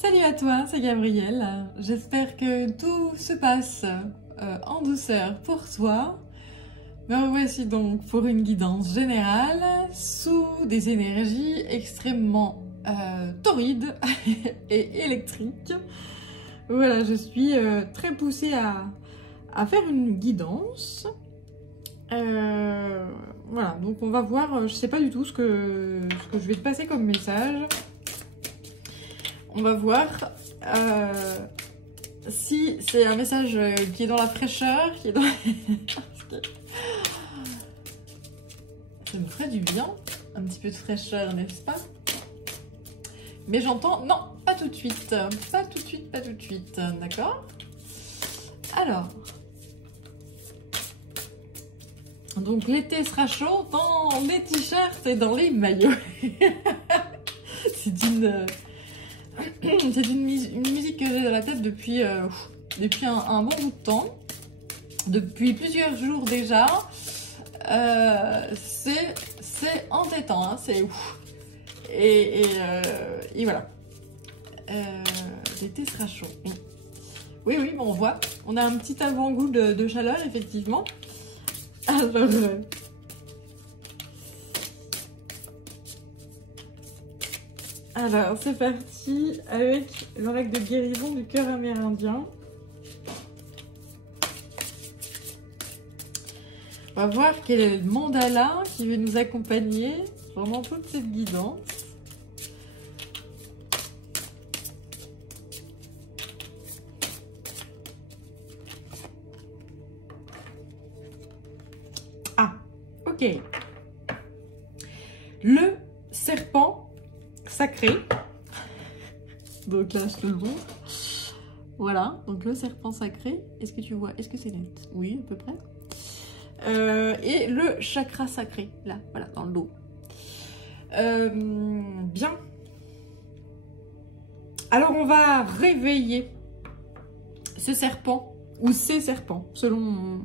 Salut à toi, c'est Gabrielle. J'espère que tout se passe en douceur pour toi. Me revoici donc pour une guidance générale sous des énergies extrêmement torrides et électriques. Voilà, je suis très poussée à faire une guidance. Voilà, donc on va voir, je sais pas du tout ce que je vais te passer comme message. On va voir si c'est un message qui est dans la fraîcheur, qui est dans... Ça me ferait du bien, un petit peu de fraîcheur, n'est-ce pas? Mais j'entends, non, pas tout de suite, pas tout de suite, pas tout de suite, d'accord? Alors, donc l'été sera chaud dans les t-shirts et dans les maillots. C'est une musique que j'ai dans la tête depuis un bon bout de temps, depuis plusieurs jours déjà. C'est entêtant, hein, c'est ouf. Et voilà. L'été sera chaud. Oui, oui, bon, on voit. On a un petit avant-goût de chaleur, effectivement. Alors, c'est parti avec l'oracle de guérison du cœur amérindien. On va voir quel est le mandala qui va nous accompagner pendant toute cette guidance. Ah, ok. Le serpent sacré. Donc là, je te le montre. Voilà, donc le serpent sacré. Est-ce que tu vois? Est-ce que c'est net? Oui, à peu près. Et le chakra sacré, là, voilà, dans le dos. Bien. Alors, on va réveiller ce serpent, ou ces serpents, selon...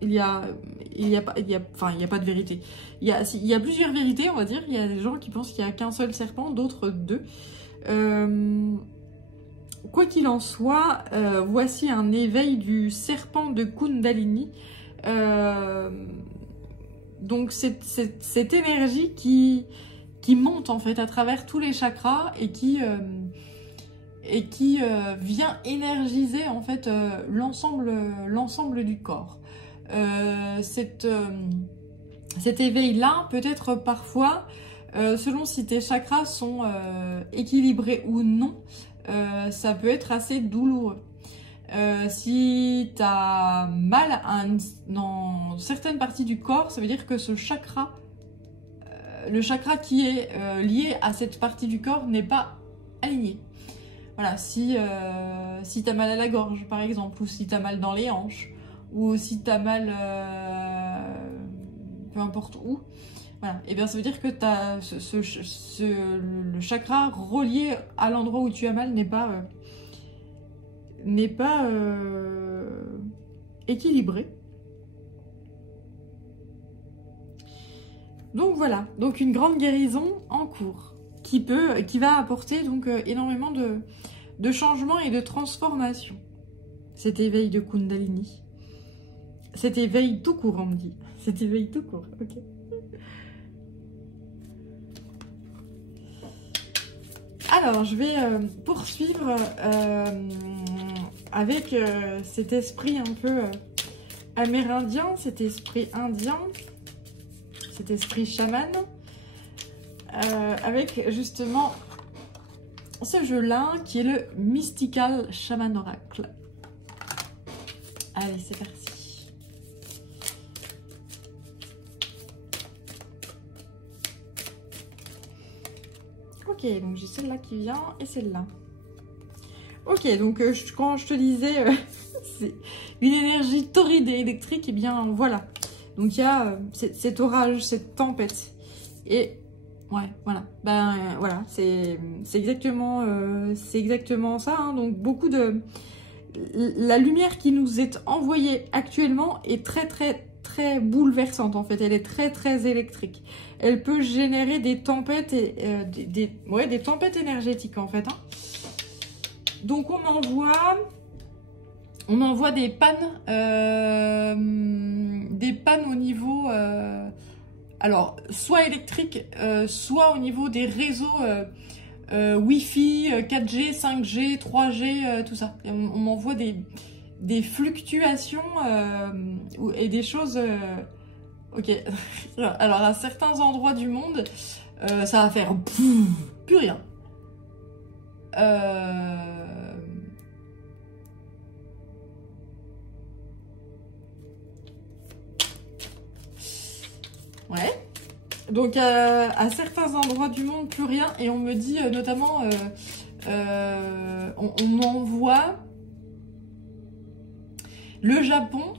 Il y a pas de vérité. Il y a plusieurs vérités, on va dire. Il y a des gens qui pensent qu'il n'y a qu'un seul serpent, d'autres deux. Quoi qu'il en soit, voici un éveil du serpent de Kundalini. Donc cette énergie qui monte en fait à travers tous les chakras et qui vient énergiser en fait l'ensemble du corps. Cet éveil là peut être parfois selon si tes chakras sont équilibrés ou non, ça peut être assez douloureux. Si tu as mal dans certaines parties du corps, ça veut dire que ce chakra, le chakra qui est lié à cette partie du corps n'est pas aligné. Voilà, si tu as mal à la gorge par exemple, ou si tu as mal dans les hanches, ou si tu as mal peu importe où, voilà, et bien ça veut dire que le chakra relié à l'endroit où tu as mal n'est pas équilibré. Donc voilà, donc une grande guérison en cours qui va apporter donc énormément de changements et de transformations. Cet éveil de Kundalini, cet éveil tout court, on me dit, cet éveil tout court, ok. Alors, je vais poursuivre avec cet esprit un peu amérindien, cet esprit indien, cet esprit chaman, avec justement ce jeu-là qui est le Mystical Shaman Oracle. Allez, c'est parti. Ok, donc j'ai celle-là qui vient et celle-là. Ok, donc quand je te disais c'est une énergie torride et électrique, et bien voilà. Donc il y a cet orage, cette tempête. Et ouais, voilà. Ben voilà, c'est exactement ça. Hein. Donc beaucoup de... La lumière qui nous est envoyée actuellement est très bouleversante en fait. Elle est très électrique. Elle peut générer des tempêtes, des tempêtes énergétiques en fait. Hein. Donc on envoie des pannes au niveau, alors soit électrique, soit au niveau des réseaux Wi-Fi, 4G, 5G, 3G, tout ça. On m'envoie des fluctuations et des choses. Ok. Alors à certains endroits du monde, ça va faire plus rien. Ouais. Donc à certains endroits du monde, plus rien. Et on me dit notamment, on m'envoie le Japon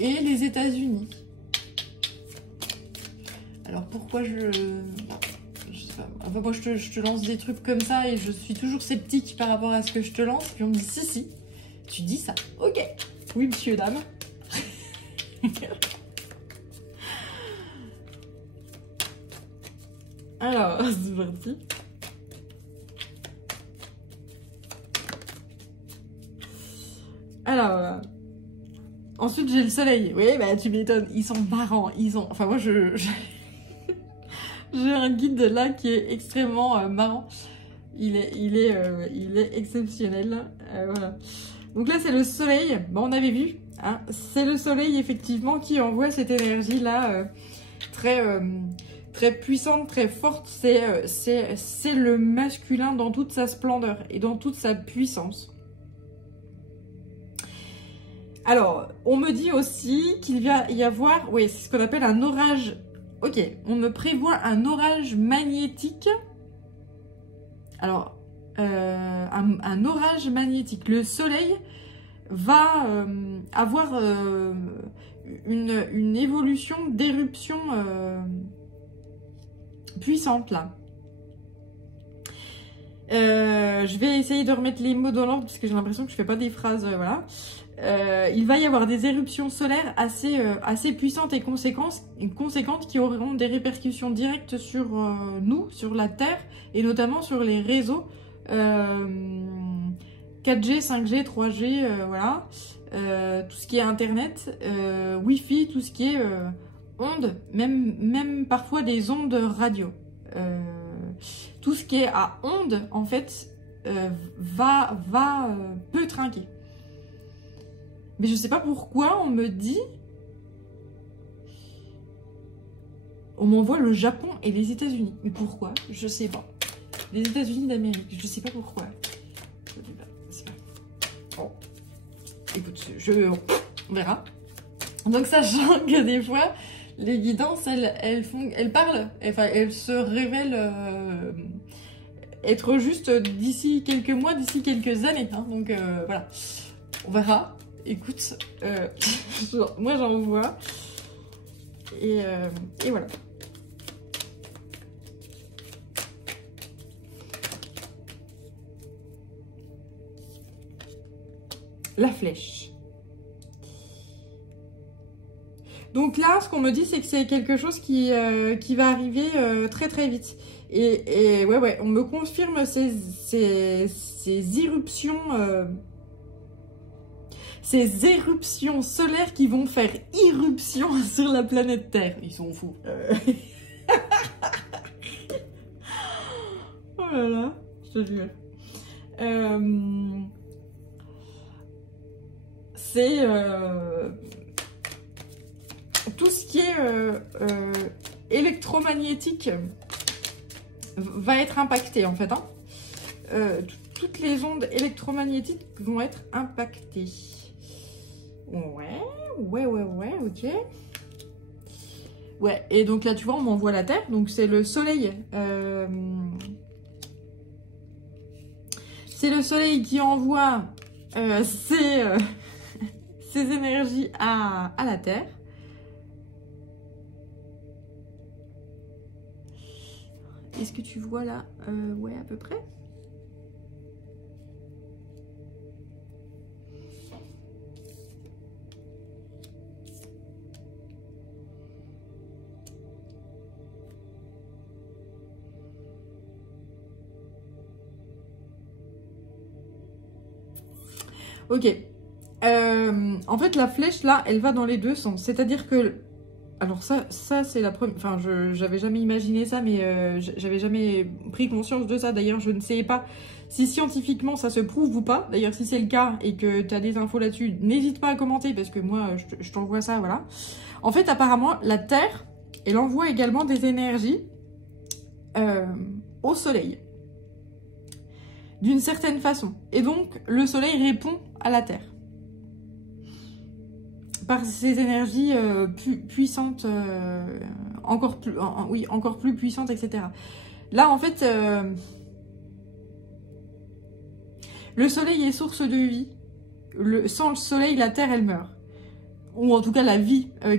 et les États-Unis. Alors pourquoi je sais pas. Enfin, moi je te lance des trucs comme ça et je suis toujours sceptique par rapport à ce que je te lance. Puis on me dit si, tu dis ça. Ok. Oui monsieur, dame. Alors, c'est parti. Alors, ensuite j'ai le soleil. Oui, bah tu m'étonnes, ils sont marrants. Enfin moi j'ai un guide là qui est extrêmement marrant. Il est exceptionnel. Voilà. Donc là c'est le soleil. Bon, on avait vu. Hein, c'est le soleil effectivement qui envoie cette énergie là très puissante, très forte. C'est le masculin dans toute sa splendeur et dans toute sa puissance. Alors, on me dit aussi qu'il va y avoir, oui, c'est ce qu'on appelle un orage. Ok, on me prévoit un orage magnétique. Alors, un orage magnétique. Le soleil va avoir une évolution d'éruption puissante là. Je vais essayer de remettre les mots dans l'ordre parce que j'ai l'impression que je fais pas des phrases, voilà. Il va y avoir des éruptions solaires assez puissantes et conséquentes qui auront des répercussions directes sur nous, sur la Terre et notamment sur les réseaux 4G, 5G, 3G, voilà. Tout ce qui est Internet, Wi-Fi, tout ce qui est ondes, même parfois des ondes radio. Tout ce qui est à ondes, en fait, peut trinquer. Mais je sais pas pourquoi on me dit... On m'envoie le Japon et les États-Unis. Mais pourquoi? Je sais pas. Les États-Unis d'Amérique, je sais pas pourquoi. Bon. Écoute, on verra. Donc sachant que des fois, les guidances, elles parlent, enfin elles se révèlent être juste d'ici quelques mois, d'ici quelques années. Hein. Donc voilà, on verra. Écoute, moi j'en vois. Et voilà. La flèche. Donc là, ce qu'on me dit, c'est que c'est quelque chose qui va arriver très très vite. Et ouais, on me confirme ces éruptions solaires qui vont faire irruption sur la planète Terre. Ils sont fous. Oh là là, je te jure. C'est tout ce qui est électromagnétique va être impacté en fait. Hein. Toutes les ondes électromagnétiques vont être impactées. Ouais, ok. Ouais, et donc là, tu vois, on m'envoie la Terre. Donc, c'est le Soleil. C'est le Soleil qui envoie ses énergies à la Terre. Est-ce que tu vois là? Ouais, à peu près. Ok. En fait, la flèche, là, elle va dans les deux sens. C'est-à-dire que... Alors ça c'est la première... Enfin, j'avais jamais imaginé ça, mais j'avais jamais pris conscience de ça. D'ailleurs, je ne sais pas si scientifiquement ça se prouve ou pas. D'ailleurs, si c'est le cas et que tu as des infos là-dessus, n'hésite pas à commenter parce que moi, je t'envoie ça, voilà. En fait, apparemment, la Terre, elle envoie également des énergies au Soleil. D'une certaine façon. Et donc, le Soleil répond à la Terre. Par ces énergies puissantes, encore plus puissantes, etc. Là, en fait, le Soleil est source de vie. Sans le Soleil, la Terre, elle meurt. Ou en tout cas, la vie la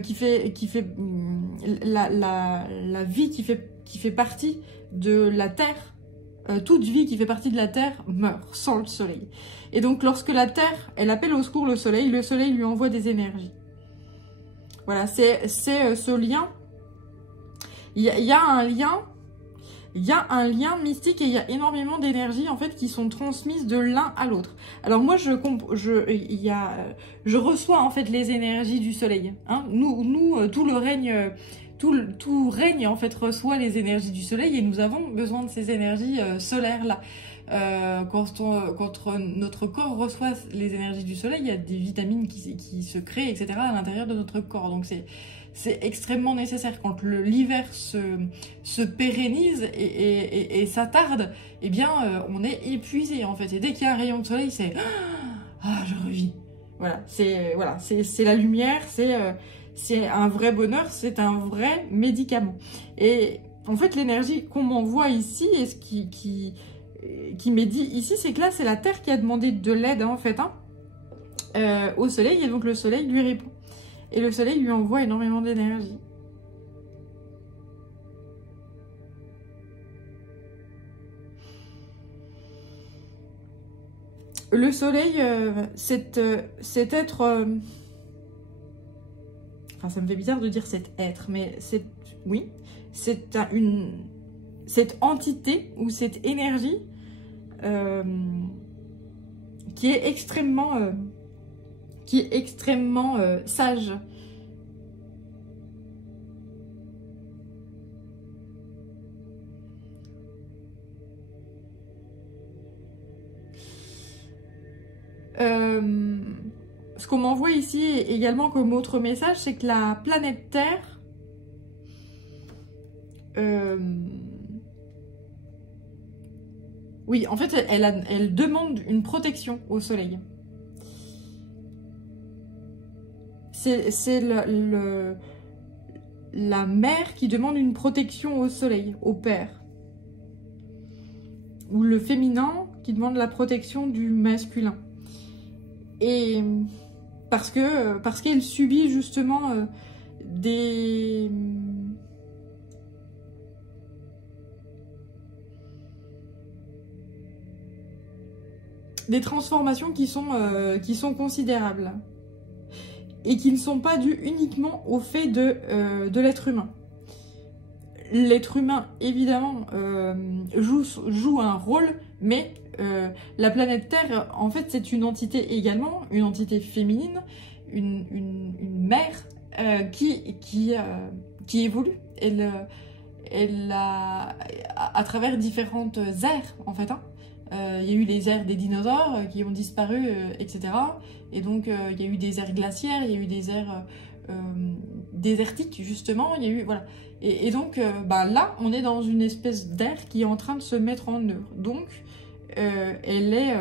vie qui fait partie de la Terre, toute vie qui fait partie de la Terre meurt sans le Soleil. Et donc, lorsque la Terre, elle appelle au secours le Soleil lui envoie des énergies. Voilà, c'est ce lien. Il y a un lien. Il y a un lien mystique et il y a énormément d'énergies en fait qui sont transmises de l'un à l'autre. Alors moi je reçois en fait les énergies du soleil. Hein. Nous tout le règne, tout règne en fait reçoit les énergies du soleil et nous avons besoin de ces énergies solaires là. Quand notre corps reçoit les énergies du soleil, il y a des vitamines qui se créent, etc. à l'intérieur de notre corps. Donc c'est extrêmement nécessaire. Quand l'hiver se pérennise et s'attarde, eh bien, on est épuisé en fait. Et dès qu'il y a un rayon de soleil, c'est ah, je revis. Voilà, c'est la lumière, c'est un vrai bonheur, c'est un vrai médicament. Et en fait, l'énergie qu'on m'envoie ici et ce qui m'est dit ici, c'est que là, c'est la Terre qui a demandé de l'aide, hein, en fait, hein, au Soleil, et donc le Soleil lui répond. Et le Soleil lui envoie énormément d'énergie. Le Soleil, cet être... Enfin, ça me fait bizarre de dire cet être, mais oui, c'est cette entité ou cette énergie qui est extrêmement sage. Ce qu'on m'envoie ici également comme autre message, c'est que la planète Terre oui, en fait, elle demande une protection au Soleil. C'est la mère qui demande une protection au Soleil, au Père. Ou le féminin qui demande la protection du masculin. Et parce qu'elle subit justement des transformations qui sont considérables et qui ne sont pas dues uniquement au fait de l'être humain. L'être humain, évidemment, joue un rôle, mais la planète Terre, en fait, c'est une entité également, une entité féminine, une mère qui évolue. Elle a, à travers différentes ères, en fait, hein. Il y a eu les ères des dinosaures qui ont disparu, etc. Et donc, il y a eu des ères glaciaires, il y a eu des ères désertiques, justement. Il y a eu, voilà. Et donc, là, on est dans une espèce d'ère qui est en train de se mettre en œuvre. Donc, elle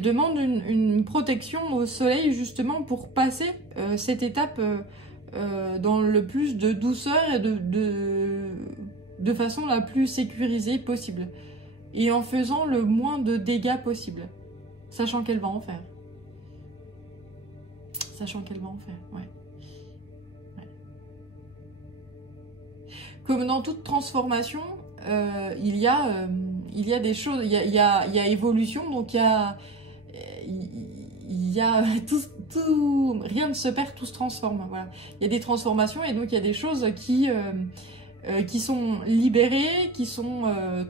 demande une protection au soleil, justement, pour passer cette étape dans le plus de douceur et de façon la plus sécurisée possible. Et en faisant le moins de dégâts possible. Sachant qu'elle va en faire. Sachant qu'elle va en faire, ouais. Comme dans toute transformation, il y a des choses, il y a évolution, donc il y a tout, rien ne se perd, tout se transforme. Voilà. Il y a des transformations et donc il y a des choses qui qui sont libérés, qui sont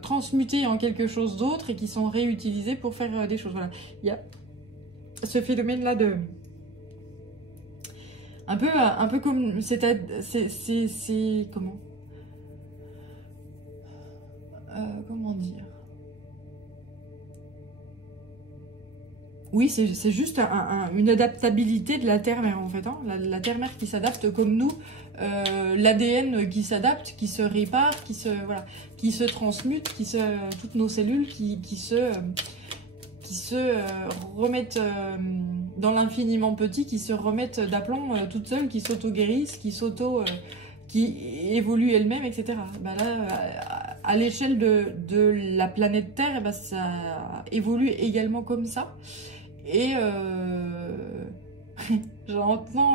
transmutés en quelque chose d'autre et qui sont réutilisés pour faire des choses. Voilà, il y a ce phénomène-là de... un peu comme... c'est comment comment dire? Oui, c'est juste une adaptabilité de la Terre-Mère, en fait. Hein. La Terre-Mère qui s'adapte comme nous, l'ADN qui s'adapte, qui se répare, voilà, qui se transmute, toutes nos cellules qui se remettent dans l'infiniment petit, qui se remettent d'aplomb toutes seules, qui s'auto-guérissent, qui évoluent elles-mêmes, etc. Bah là, à l'échelle de la planète Terre, bah, ça évolue également comme ça. Et j'entends,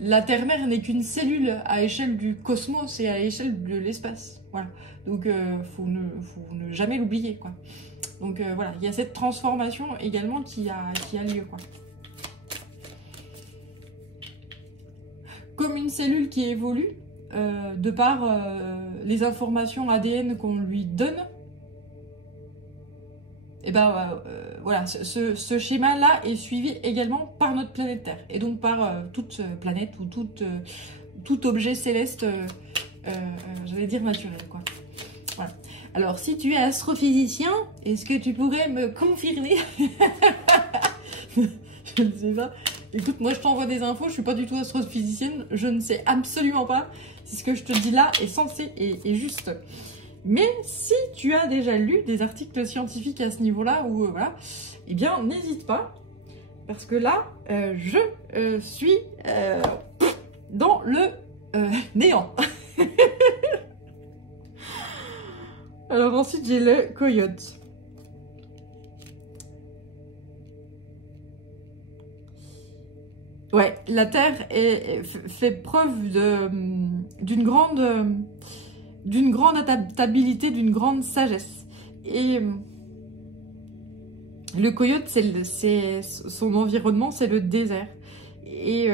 la Terre-Mère n'est qu'une cellule à échelle du cosmos et à échelle de l'espace. Voilà. Donc, faut ne jamais l'oublier, quoi. Donc voilà, il y a cette transformation également qui a lieu, quoi. Comme une cellule qui évolue, de par les informations ADN qu'on lui donne, et ben voilà, ce schéma-là est suivi également par notre planète Terre, et donc par toute planète ou tout objet céleste, j'allais dire naturel, quoi. Voilà. Alors, si tu es astrophysicien, est-ce que tu pourrais me confirmer? Je ne sais pas. Écoute, moi je t'envoie des infos, je suis pas du tout astrophysicienne, je ne sais absolument pas si ce que je te dis là est censé et juste. Mais si tu as déjà lu des articles scientifiques à ce niveau-là, ou voilà, eh bien n'hésite pas, parce que là, je suis dans le néant. Alors ensuite, j'ai le coyote. Ouais, la Terre fait preuve d'une grande adaptabilité, d'une grande sagesse. Et le coyote, son environnement, c'est le désert. Et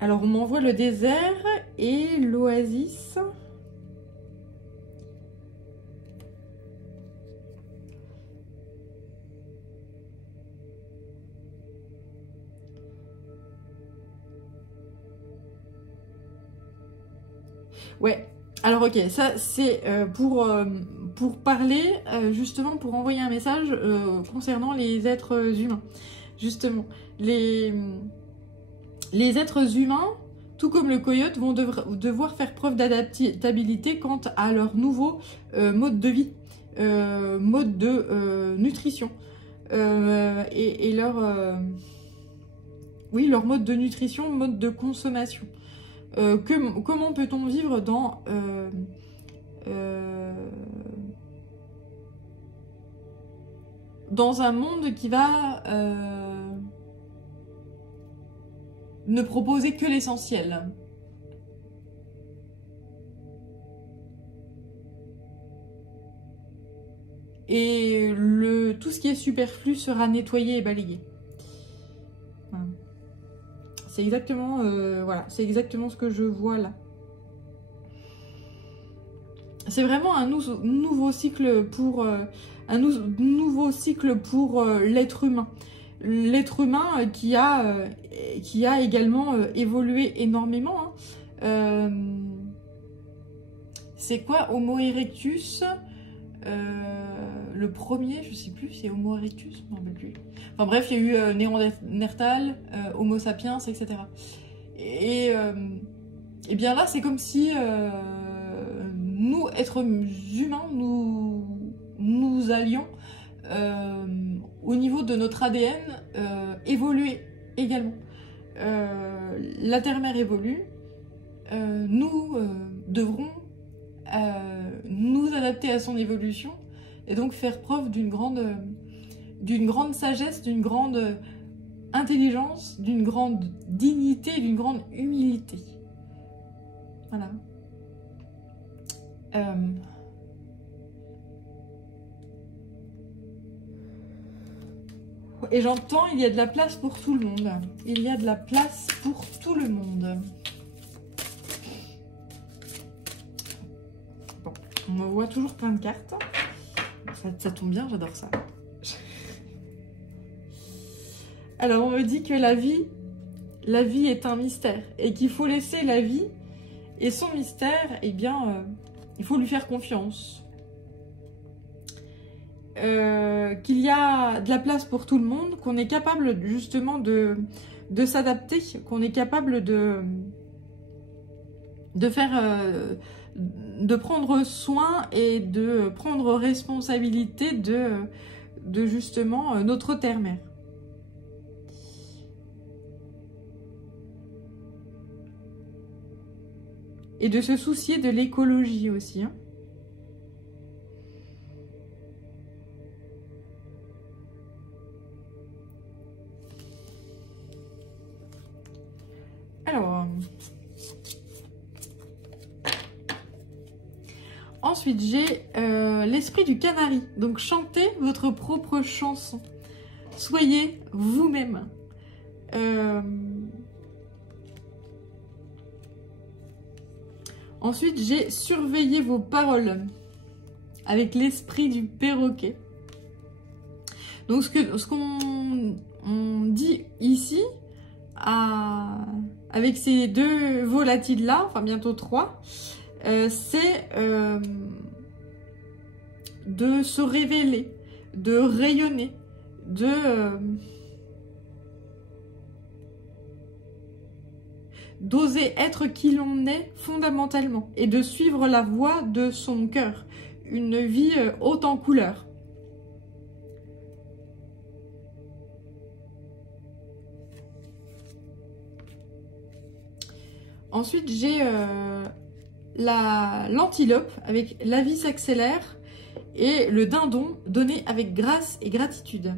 alors, on m'envoie le désert et l'oasis. Ouais, alors ok, ça c'est pour parler, justement pour envoyer un message concernant les êtres humains. Justement, les êtres humains, tout comme le coyote, vont devoir faire preuve d'adaptabilité quant à leur nouveau mode de vie, mode de nutrition. Et oui, leur mode de nutrition, mode de consommation. Comment peut-on vivre dans un monde qui va ne proposer que l'essentiel? Et tout ce qui est superflu sera nettoyé et balayé. Voilà. C'est exactement, voilà, c'est exactement ce que je vois là. C'est vraiment un nouveau cycle pour nouveau cycle pour l'être humain. L'être humain qui a également évolué énormément. Hein. C'est quoi Homo erectus? Le premier, je sais plus, c'est Homo erectus, je m'en rappelle plus. Enfin bref, il y a eu Néandertal, Homo sapiens, etc. Et bien là, c'est comme si nous, êtres humains, nous allions au niveau de notre ADN évoluer également. La Terre-Mère évolue, nous devrons nous adapter à son évolution et donc faire preuve d'une grande sagesse, d'une grande intelligence, d'une grande dignité, d'une grande humilité. Voilà. Et j'entends, il y a de la place pour tout le monde. Il y a de la place pour tout le monde. Bon, on me voit toujours plein de cartes. Ça tombe bien, j'adore ça. Alors, on me dit que la vie est un mystère. Et qu'il faut laisser la vie et son mystère, eh bien, il faut lui faire confiance. Qu'il y a de la place pour tout le monde, qu'on est capable justement de s'adapter, qu'on est capable de faire, de prendre soin et de prendre responsabilité de justement notre terre-mère. Et de se soucier de l'écologie aussi, hein. Alors, ensuite j'ai l'esprit du canari. Donc chantez votre propre chanson. Soyez vous-même. Ensuite j'ai surveillé vos paroles avec l'esprit du perroquet. Donc ce qu'on dit ici, avec ces deux volatiles là, enfin bientôt 3, c'est de se révéler, de rayonner, d'oser être qui l'on est fondamentalement et de suivre la voie de son cœur, une vie haute en couleurs. Ensuite, j'ai l'antilope avec la vie s'accélère et le dindon donné avec grâce et gratitude.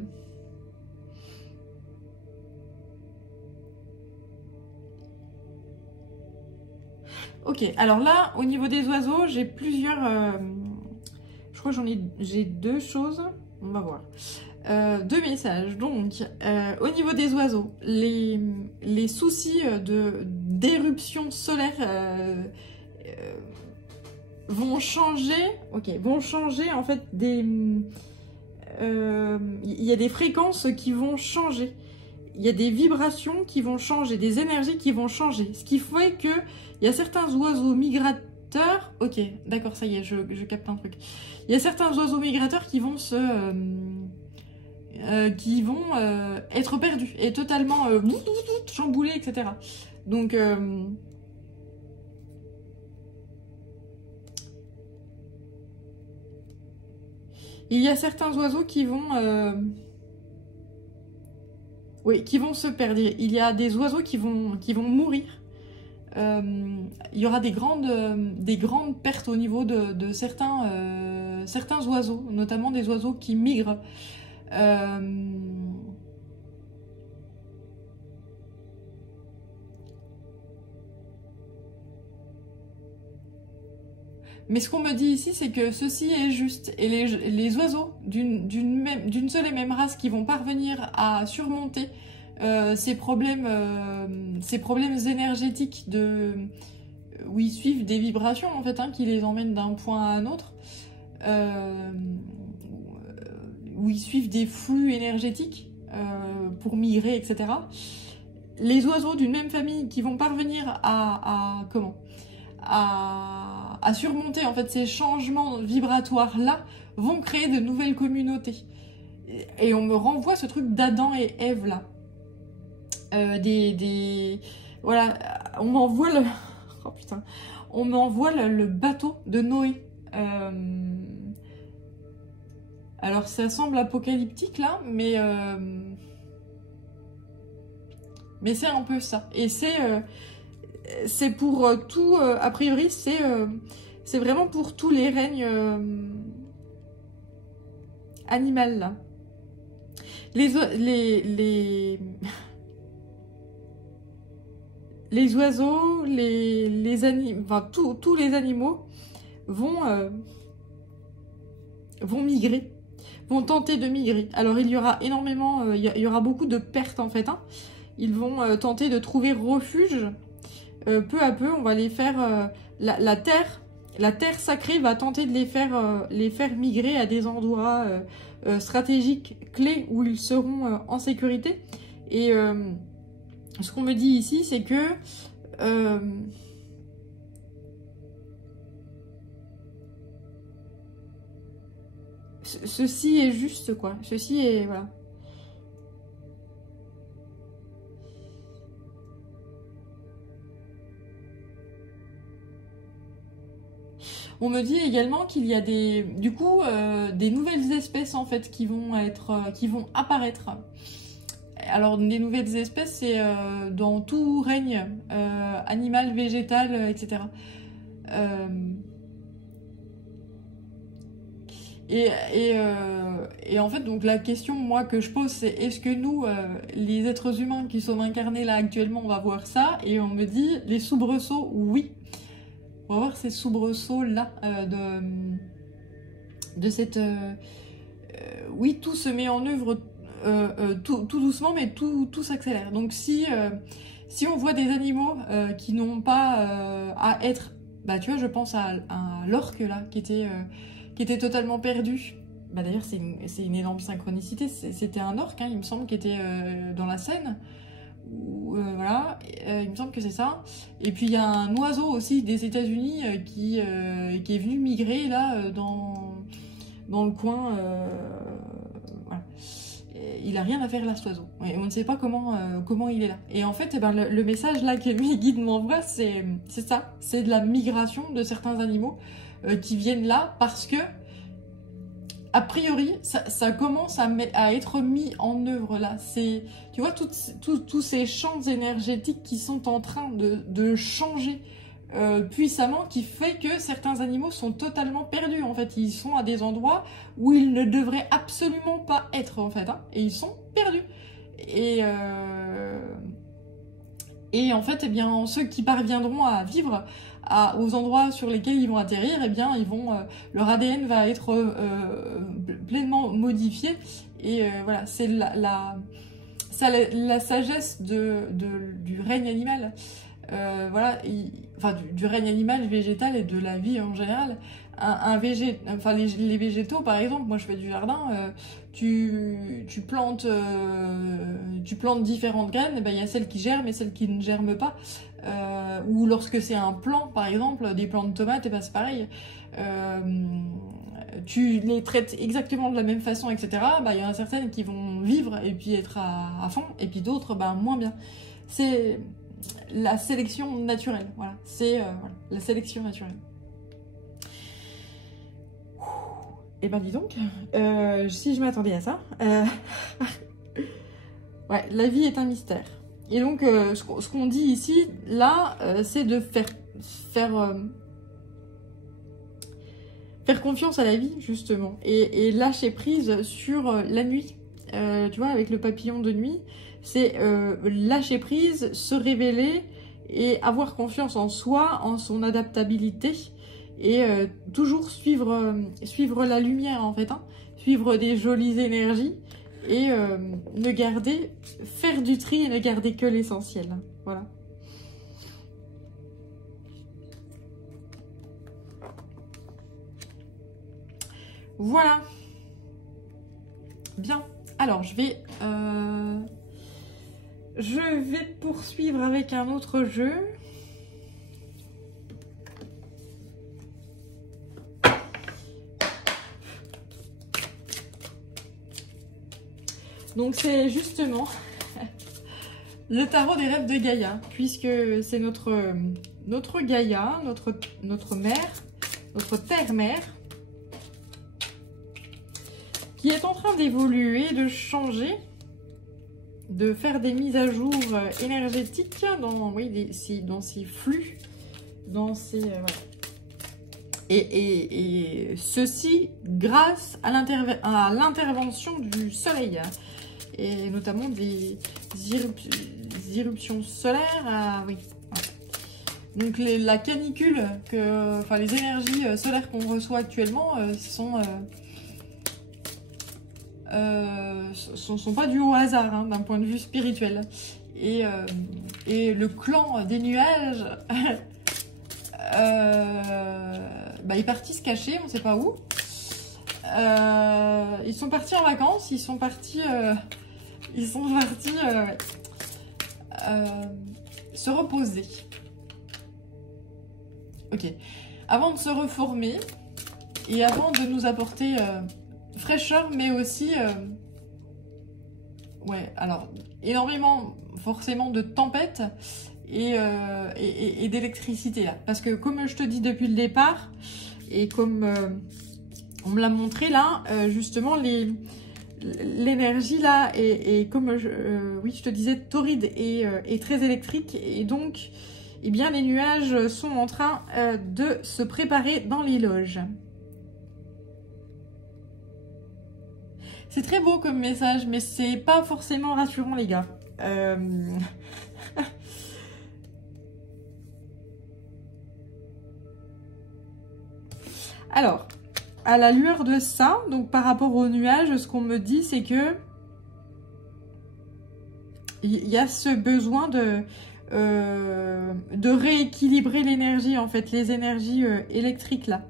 Ok, alors là, au niveau des oiseaux, j'ai plusieurs... je crois que j'ai 2 choses. On va voir. 2 messages. Donc, au niveau des oiseaux, les soucis d'éruption solaire vont changer. Ok, vont changer en fait il y a des fréquences qui vont changer. Il y a des vibrations qui vont changer, des énergies qui vont changer. Ce qui fait que il y a certains oiseaux migrateurs. Ok, d'accord, ça y est, je capte un truc. Il y a certains oiseaux migrateurs qui vont être perdus et totalement chamboulés, etc. Donc, il y a certains oiseaux qui vont... oui, qui vont se perdre. Il y a des oiseaux qui vont mourir. Il y aura des grandes pertes au niveau de certains oiseaux, notamment des oiseaux qui migrent. Mais ce qu'on me dit ici, c'est que ceci est juste. Et les oiseaux d'une seule et même race qui vont parvenir à surmonter ces problèmes énergétiques où ils suivent des vibrations en fait, hein, qui les emmènent d'un point à un autre, où ils suivent des flux énergétiques pour migrer, etc. Les oiseaux d'une même famille qui vont parvenir à surmonter en fait ces changements vibratoires là vont créer de nouvelles communautés. Et on me renvoie ce truc d'Adam et Ève là. Voilà, on m'envoie le oh putain, on m'envoie le bateau de Noé. Alors ça semble apocalyptique là, mais c'est un peu ça. Et c'est pour tout, a priori, c'est vraiment pour tous les règnes animaux là. Les oiseaux, enfin tous les animaux vont migrer. vont tenter de migrer. Alors il y aura énormément, il y aura beaucoup de pertes en fait. Hein. Ils vont tenter de trouver refuge. Peu à peu, on va les faire... la terre sacrée va tenter de les faire migrer à des endroits stratégiques clés où ils seront en sécurité. Et ce qu'on me dit ici, c'est que... ceci est juste, quoi. Ceci est... Voilà. On me dit également qu'il y a du coup, des nouvelles espèces, en fait, qui vont apparaître. Alors, des nouvelles espèces, c'est dans tout règne animal, végétal, etc. Et en fait, donc la question, moi, que je pose, c'est est-ce que nous, les êtres humains qui sommes incarnés là actuellement, on va voir ça? Et on me dit, les soubresauts, oui. On va voir ces soubresauts-là de cette... oui, tout se met en œuvre tout doucement, mais tout s'accélère. Donc si on voit des animaux qui n'ont pas à être... Bah tu vois, je pense à l'orque là, qui était totalement perdu. Bah d'ailleurs, c'est une énorme synchronicité. C'était un orque, hein, il me semble, qui était dans la Seine. Voilà, il me semble que c'est ça. Et puis il y a un oiseau aussi des États-Unis qui est venu migrer là dans le coin. Voilà. Il a rien à faire là, cet oiseau. Et on ne sait pas comment il est là. Et en fait, eh ben, le message là que mes guides m'envoient, c'est ça. C'est de la migration de certains animaux qui viennent là parce que a priori, ça commence à être mis en œuvre là. Tu vois, tous ces champs énergétiques qui sont en train de changer puissamment, qui fait que certains animaux sont totalement perdus. En fait, ils sont à des endroits où ils ne devraient absolument pas être, en fait. Hein, et ils sont perdus. Et en fait, eh bien, ceux qui parviendront à vivre aux endroits sur lesquels ils vont atterrir, eh bien, leur ADN va être pleinement modifié. Et voilà, c'est la sagesse du règne animal. Voilà, enfin du règne animal, végétal et de la vie en général. Les végétaux, par exemple, moi je fais du jardin, tu plantes différentes graines, et ben, il y a celles qui germent et celles qui ne germent pas. Ou lorsque c'est un plant, par exemple, des plants de tomates, et ben c'est pareil. Tu les traites exactement de la même façon, etc. Bah, il y en a certaines qui vont vivre et puis être à fond, et puis d'autres, bah, moins bien. C'est la sélection naturelle, voilà. C'est voilà, la sélection naturelle. Et ben dis donc, si je m'attendais à ça, ouais, la vie est un mystère. Et donc, ce qu'on dit ici, là, c'est de faire confiance à la vie, justement, et lâcher prise sur la nuit. Tu vois, avec le papillon de nuit, c'est lâcher prise, se révéler et avoir confiance en soi, en son adaptabilité, et toujours suivre la lumière, en fait, hein, suivre des jolies énergies, et faire du tri et ne garder que l'essentiel. Voilà. Voilà. Bien. Alors, je vais poursuivre avec un autre jeu. Donc c'est justement le tarot des rêves de Gaïa, puisque c'est notre Gaïa, notre mère, notre terre-mère, qui est en train d'évoluer, de changer, de faire des mises à jour énergétiques dans ses flux, dans ses... voilà. Et ceci grâce à l'intervention du soleil, et notamment des éruptions solaires. Oui. Donc la canicule, les énergies solaires qu'on reçoit actuellement sont sont pas dus au hasard, hein, d'un point de vue spirituel. Et le clan des nuages est parti se cacher, on ne sait pas où. Ils sont partis en vacances, ils sont partis se reposer. Ok. Avant de se reformer et avant de nous apporter fraîcheur, mais aussi ouais, alors énormément forcément de tempêtes et d'électricité là. Parce que comme je te dis depuis le départ, et comme on me l'a montré là, justement l'énergie là est comme oui je te disais torride et très électrique, et donc eh bien les nuages sont en train de se préparer dans les loges. C'est très beau comme message, mais c'est pas forcément rassurant les gars. Alors, à la lueur de ça, donc par rapport aux nuages, ce qu'on me dit, c'est que il y a ce besoin de rééquilibrer l'énergie, en fait, les énergies électriques là.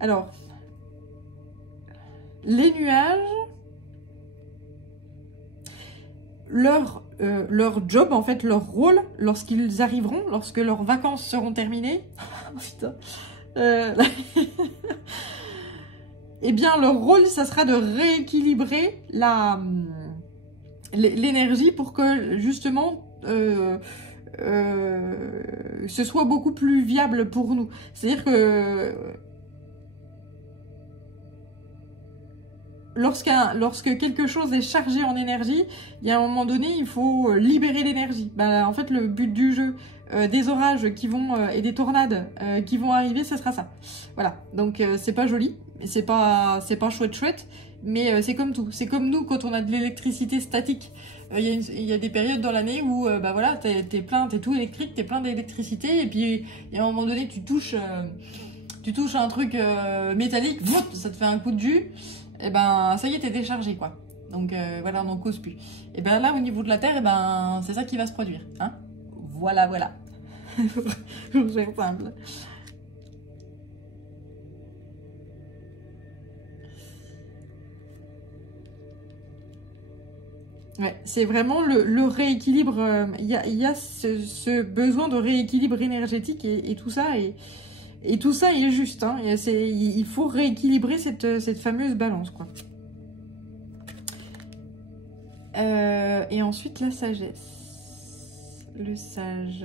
Alors, les nuages, leur job, en fait, leur rôle, lorsqu'ils arriveront, lorsque leurs vacances seront terminées, putain, eh bien, leur rôle, ça sera de rééquilibrer l'énergie pour que, justement, ce soit beaucoup plus viable pour nous. C'est-à-dire que lorsque quelque chose est chargé en énergie, il y a un moment donné, il faut libérer l'énergie. Bah, en fait, le but du jeu, des orages qui vont et des tornades qui vont arriver, ce sera ça. Voilà. Donc c'est pas joli, c'est pas chouette, mais c'est comme tout. C'est comme nous quand on a de l'électricité statique. Il y a des périodes dans l'année où bah voilà, t'es tout électrique, t'es plein d'électricité, et puis il y a un moment donné, tu touches un truc métallique, ça te fait un coup de jus. Et ben ça y est, t'es déchargé quoi. Donc voilà, on n'en cause plus. Et ben là, au niveau de la Terre, et ben c'est ça qui va se produire. Hein, voilà. Je vous fais simple. Ouais, c'est vraiment le rééquilibre. Il y a ce besoin de rééquilibre énergétique et tout ça. Et tout ça est juste, hein. Il faut rééquilibrer cette fameuse balance, quoi. Et ensuite, la sagesse. Le sage.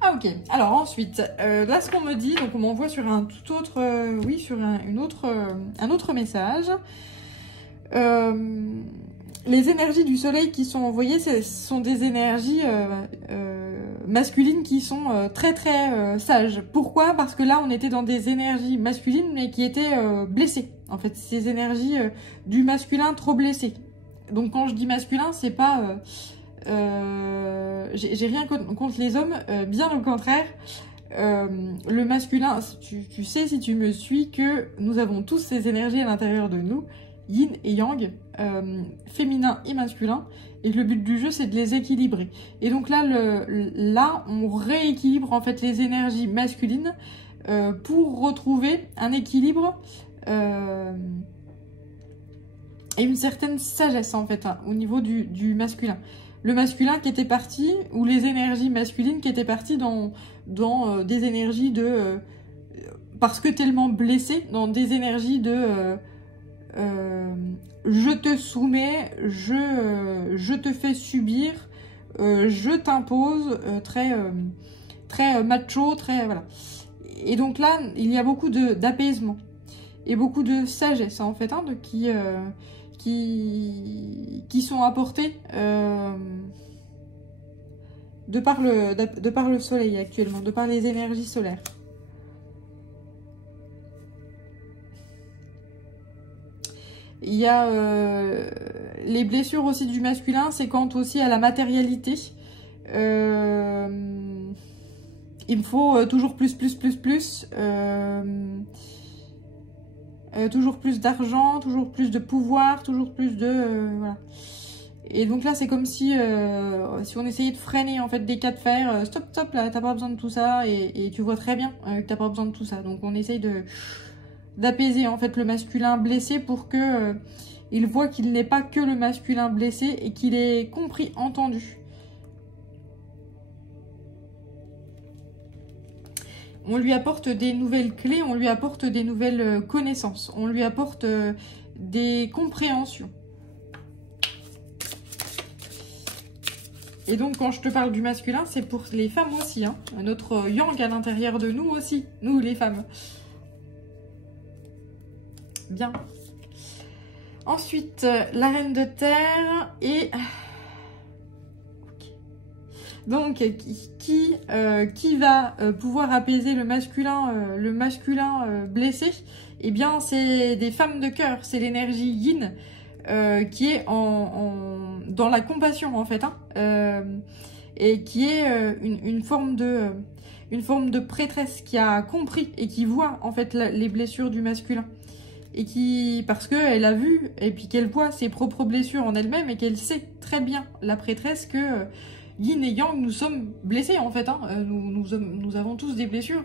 Ah ok, alors ensuite, là ce qu'on me dit, donc on m'envoie sur un tout autre, oui, sur un autre message. Les énergies du soleil qui sont envoyées, ce sont des énergies masculines qui sont très sages. Pourquoi? Parce que là on était dans des énergies masculines mais qui étaient blessées. En fait, ces énergies du masculin trop blessé. Donc quand je dis masculin, c'est pas... j'ai rien contre les hommes, bien au contraire. Le masculin, tu sais si tu me suis que nous avons tous ces énergies à l'intérieur de nous, yin et yang, féminin et masculin, et que le but du jeu c'est de les équilibrer. Et donc là, là on rééquilibre en fait les énergies masculines pour retrouver un équilibre et une certaine sagesse en fait, hein, au niveau du masculin. Le masculin qui était parti, ou les énergies masculines qui étaient parties dans des énergies de... parce que tellement blessé, dans des énergies de... je te soumets, je te fais subir, je t'impose, très macho, très... voilà. Et donc là, il y a beaucoup d'apaisement et beaucoup de sagesse en fait, hein, qui sont apportés de par le soleil actuellement, de par les énergies solaires. Il y a les blessures aussi du masculin, c'est quant aussi à la matérialité. Il me faut toujours plus. Toujours plus d'argent, toujours plus de pouvoir, toujours plus de... voilà. Et donc là, c'est comme si on essayait de freiner en fait des cas de fer. Stop, stop, là, t'as pas besoin de tout ça. Et tu vois très bien que t'as pas besoin de tout ça. Donc on essaye d'apaiser en fait le masculin blessé pour que il voit qu'il n'est pas que le masculin blessé et qu'il est compris, entendu. On lui apporte des nouvelles clés, on lui apporte des nouvelles connaissances, on lui apporte des compréhensions. Et donc, quand je te parle du masculin, c'est pour les femmes aussi, hein. Notre yang à l'intérieur de nous aussi, nous les femmes. Bien. Ensuite, la reine de terre et... Donc, qui va pouvoir apaiser le masculin blessé? Eh bien, c'est des femmes de cœur, c'est l'énergie yin qui est dans la compassion en fait, hein, et qui est une forme de prêtresse qui a compris et qui voit en fait les blessures du masculin. Et qui, parce qu'elle a vu et puis qu'elle voit ses propres blessures en elle-même et qu'elle sait très bien, la prêtresse, que... Yin et Yang, nous sommes blessés en fait, hein. Nous avons tous des blessures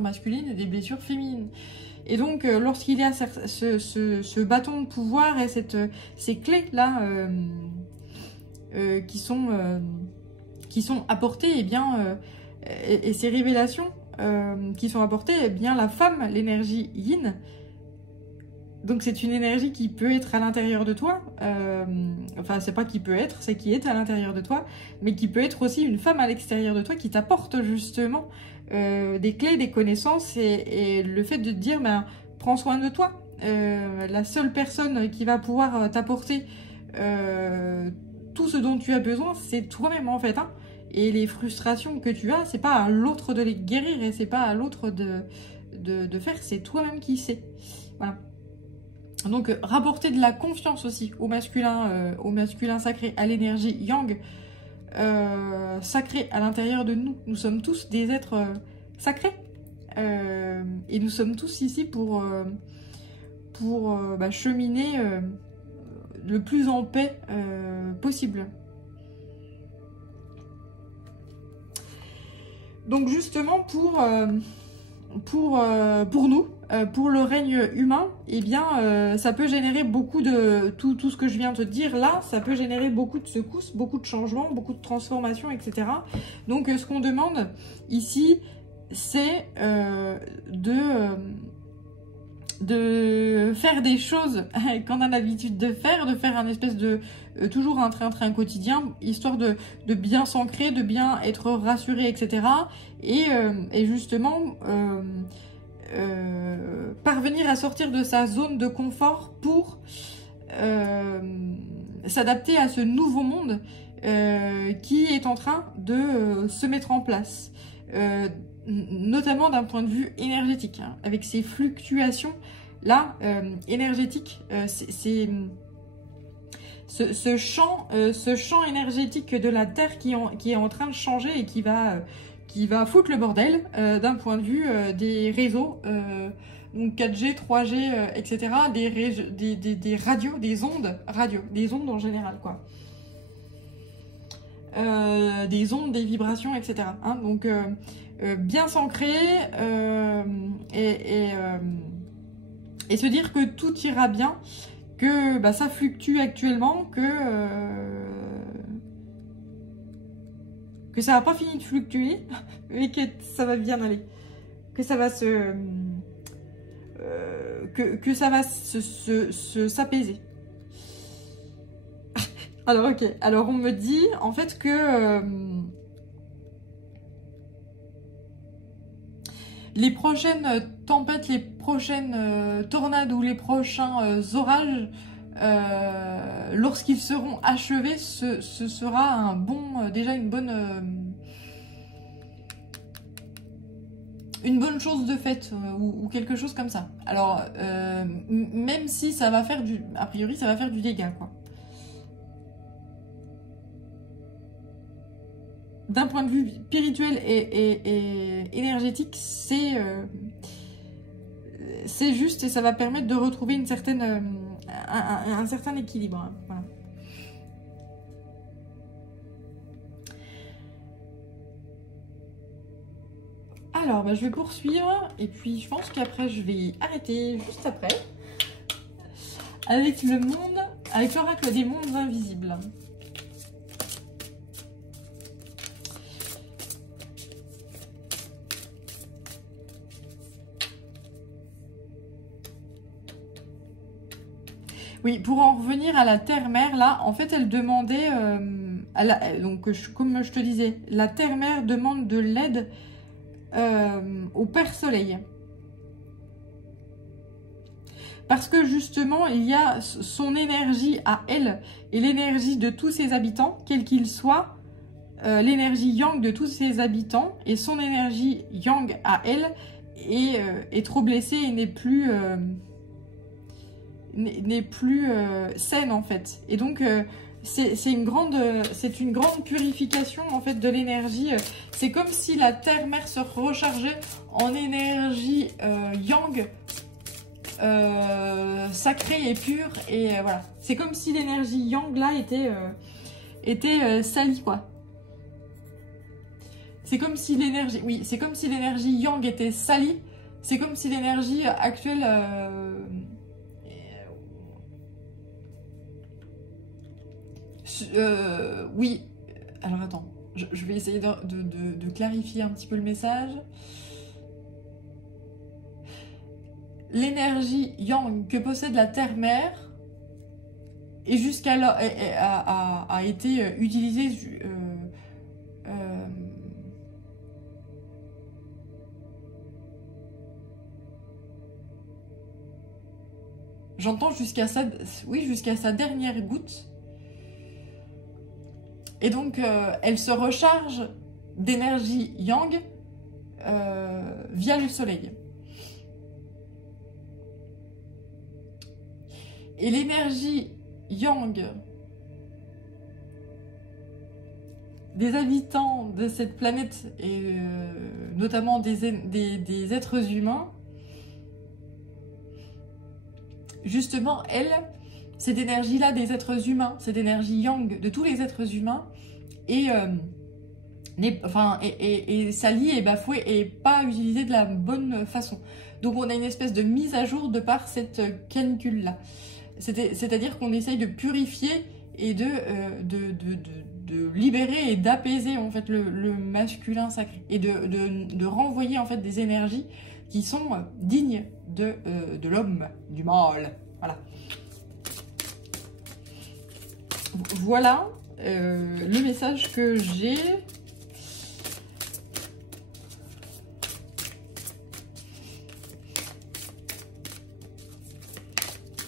masculines et des blessures féminines. Et donc, lorsqu'il y a ce bâton de pouvoir et ces clés-là qui sont apportées, eh bien, et ces révélations qui sont apportées, eh bien, la femme, l'énergie Yin, donc c'est une énergie qui peut être à l'intérieur de toi, enfin c'est pas qui peut être, c'est qui est à l'intérieur de toi, mais qui peut être aussi une femme à l'extérieur de toi qui t'apporte justement des clés, des connaissances et le fait de te dire ben, prends soin de toi. La seule personne qui va pouvoir t'apporter tout ce dont tu as besoin, c'est toi-même en fait, hein. Et les frustrations que tu as, c'est pas à l'autre de les guérir et c'est pas à l'autre de faire, c'est toi-même qui sais. Voilà. Donc, rapporter de la confiance aussi au masculin sacré, à l'énergie yang sacrée à l'intérieur de nous. Nous sommes tous des êtres sacrés. Et nous sommes tous ici pour cheminer le plus en paix possible. Donc, justement, pour nous, pour le règne humain, eh bien, ça peut générer beaucoup de... Tout ce que je viens de te dire là, ça peut générer beaucoup de secousses, beaucoup de changements, beaucoup de transformations, etc. Donc, ce qu'on demande ici, c'est de faire des choses qu'on a l'habitude de faire un espèce de... toujours un train-train quotidien, histoire de bien s'ancrer, de bien être rassuré, etc. Et justement... parvenir à sortir de sa zone de confort pour s'adapter à ce nouveau monde qui est en train de se mettre en place, notamment d'un point de vue énergétique, hein, avec ces fluctuations là énergétiques, c'est ce champ énergétique de la Terre qui est en train de changer et qui va foutre le bordel d'un point de vue des réseaux, donc 4G, 3G, etc., des radios, des ondes en général, quoi. Des ondes, des vibrations, etc. Hein, donc, bien s'ancrer et se dire que tout ira bien, que bah, ça fluctue actuellement, que ça n'a pas fini de fluctuer, mais que ça va bien aller, que ça va que ça va s'apaiser. Alors ok, alors on me dit en fait que les prochaines tempêtes, les prochaines tornades ou les prochains orages, lorsqu'ils seront achevés, ce sera déjà une bonne une bonne chose de faite ou quelque chose comme ça. Alors, même si ça va faire a priori, ça va faire du dégât, quoi. D'un point de vue spirituel et énergétique, c'est juste et ça va permettre de retrouver une certaine, un certain équilibre. Hein, voilà. Alors, bah, je vais poursuivre et puis je pense qu'après je vais arrêter juste après avec le monde, avec l'oracle des mondes invisibles. Oui, pour en revenir à la terre-mère, là, en fait, elle demandait, donc comme je te disais, la terre-mère demande de l'aide au Père Soleil. Parce que justement, il y a son énergie à elle et l'énergie de tous ses habitants, quel qu'il soit, l'énergie yang de tous ses habitants et son énergie yang à elle est trop blessée et n'est plus saine en fait. Et donc c'est une grande purification en fait de l'énergie. C'est comme si la terre-mère se rechargeait en énergie yang sacrée et pure et voilà. C'est comme si l'énergie yang là était salie quoi. C'est comme si l'énergie, oui, c'est comme si l'énergie yang était salie. C'est comme si l'énergie actuelle oui, alors attends, je vais essayer de clarifier un petit peu le message. L'énergie yang que possède la terre-mère et jusqu'alors a été utilisée j'entends jusqu'à sa dernière goutte. Et donc, elle se recharge d'énergie yang via le soleil. Et l'énergie yang des habitants de cette planète, et notamment des êtres humains, justement, elle... cette énergie-là des êtres humains, cette énergie yang de tous les êtres humains, est salie et bafouée et pas utilisée de la bonne façon. Donc on a une espèce de mise à jour de par cette canicule-là. C'est-à-dire qu'on essaye de purifier et de libérer et d'apaiser en fait le masculin sacré et de renvoyer en fait des énergies qui sont dignes de l'homme, du mâle. Voilà. Voilà le message que j'ai.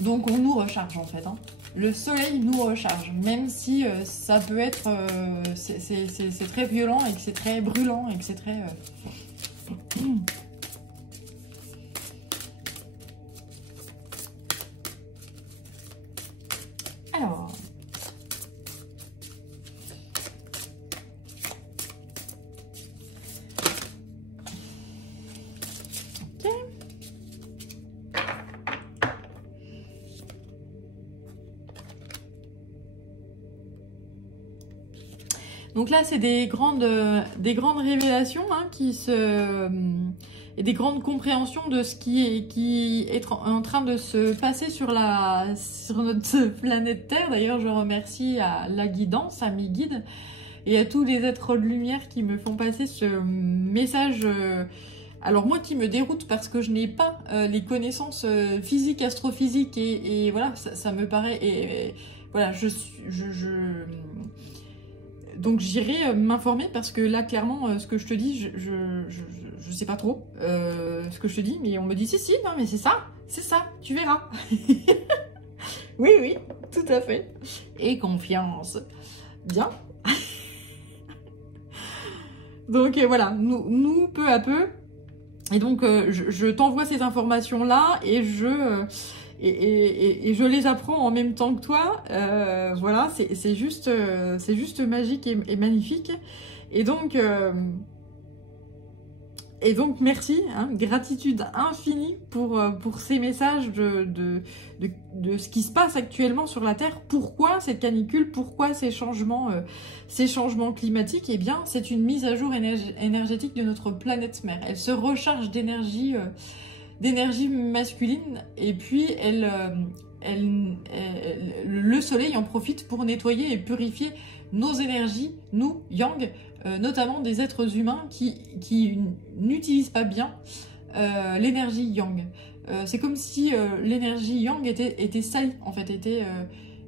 Donc on nous recharge en fait. Hein. Le soleil nous recharge, même si ça peut être... c'est très violent et que c'est très brûlant et que c'est très... Alors... Donc là, c'est des grandes révélations hein, et des grandes compréhensions de ce qui est en train de se passer sur notre planète Terre. D'ailleurs, je remercie à la guidance, à mes guides et à tous les êtres de lumière qui me font passer ce message. Alors moi qui me déroute parce que je n'ai pas les connaissances physiques, astrophysiques et voilà, ça me paraît... Et voilà, donc j'irai m'informer parce que là clairement ce que je te dis je sais pas trop ce que je te dis, mais on me dit si non mais c'est ça tu verras. oui tout à fait, et confiance bien. Donc voilà, nous peu à peu Et donc, je t'envoie ces informations-là et et je les apprends en même temps que toi. Voilà, c'est juste magique et magnifique. Et donc, merci, hein, gratitude infinie pour ces messages de ce qui se passe actuellement sur la Terre. Pourquoi cette canicule? Pourquoi ces changements climatiques? Eh bien, c'est une mise à jour énergétique de notre planète mère. Elle se recharge d'énergie masculine, et puis le soleil en profite pour nettoyer et purifier nos énergies, nous, yang, notamment des êtres humains qui n'utilisent pas bien l'énergie yang. C'est comme si l'énergie yang était salie, en fait,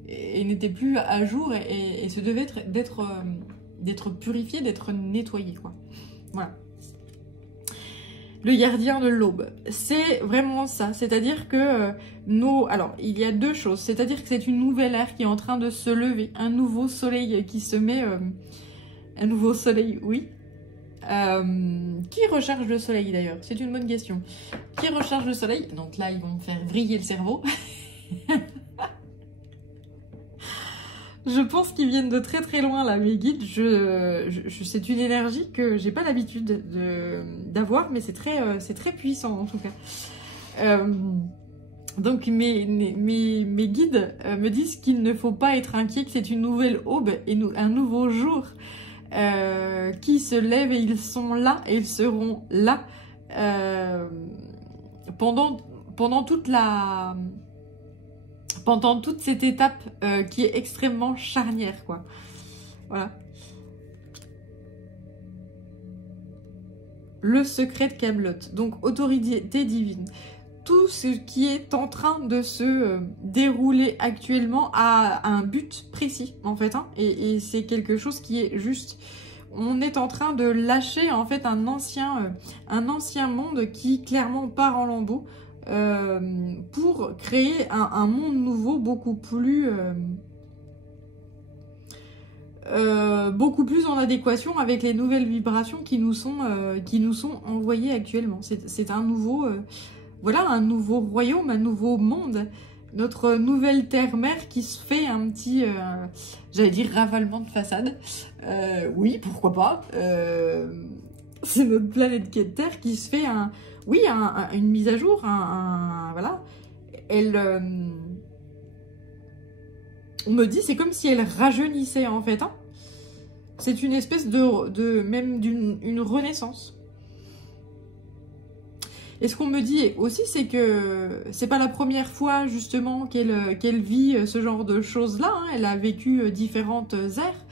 et n'était plus à jour, et se devait d'être purifiée, d'être nettoyée, quoi. Voilà. Le gardien de l'aube, c'est vraiment ça, c'est-à-dire que alors, il y a deux choses, c'est-à-dire que c'est une nouvelle ère qui est en train de se lever, un nouveau soleil qui se met, un nouveau soleil, oui. Qui recharge le soleil d'ailleurs? C'est une bonne question. Qui recharge le soleil? Donc là, ils vont me faire vriller le cerveau. Je pense qu'ils viennent de très très loin là, mes guides. C'est une énergie que j'ai pas l'habitude d'avoir, mais c'est très puissant en tout cas. Donc mes guides me disent qu'il ne faut pas être inquiet, que c'est une nouvelle aube et un nouveau jour qui se lève, et ils sont là et ils seront là pendant toute cette étape qui est extrêmement charnière, quoi. Voilà. Le secret de Kaamelott. Donc, autorité divine. Tout ce qui est en train de se dérouler actuellement a un but précis, en fait. Hein, et c'est quelque chose qui est juste. On est en train de lâcher, en fait, un ancien monde qui, clairement, part en lambeaux. Pour créer un monde nouveau beaucoup plus en adéquation avec les nouvelles vibrations qui nous sont envoyées actuellement. C'est un nouveau voilà, un nouveau royaume, un nouveau monde, notre nouvelle terre-mère qui se fait un petit j'allais dire ravalement de façade. Oui, pourquoi pas. C'est notre planète qui est Terre qui se fait une mise à jour, voilà. On me dit, c'est comme si elle rajeunissait, en fait. Hein. C'est une espèce même d'une renaissance. Et ce qu'on me dit aussi, c'est que c'est pas la première fois, justement, qu'elle vit ce genre de choses-là. Hein. Elle a vécu différentes ères,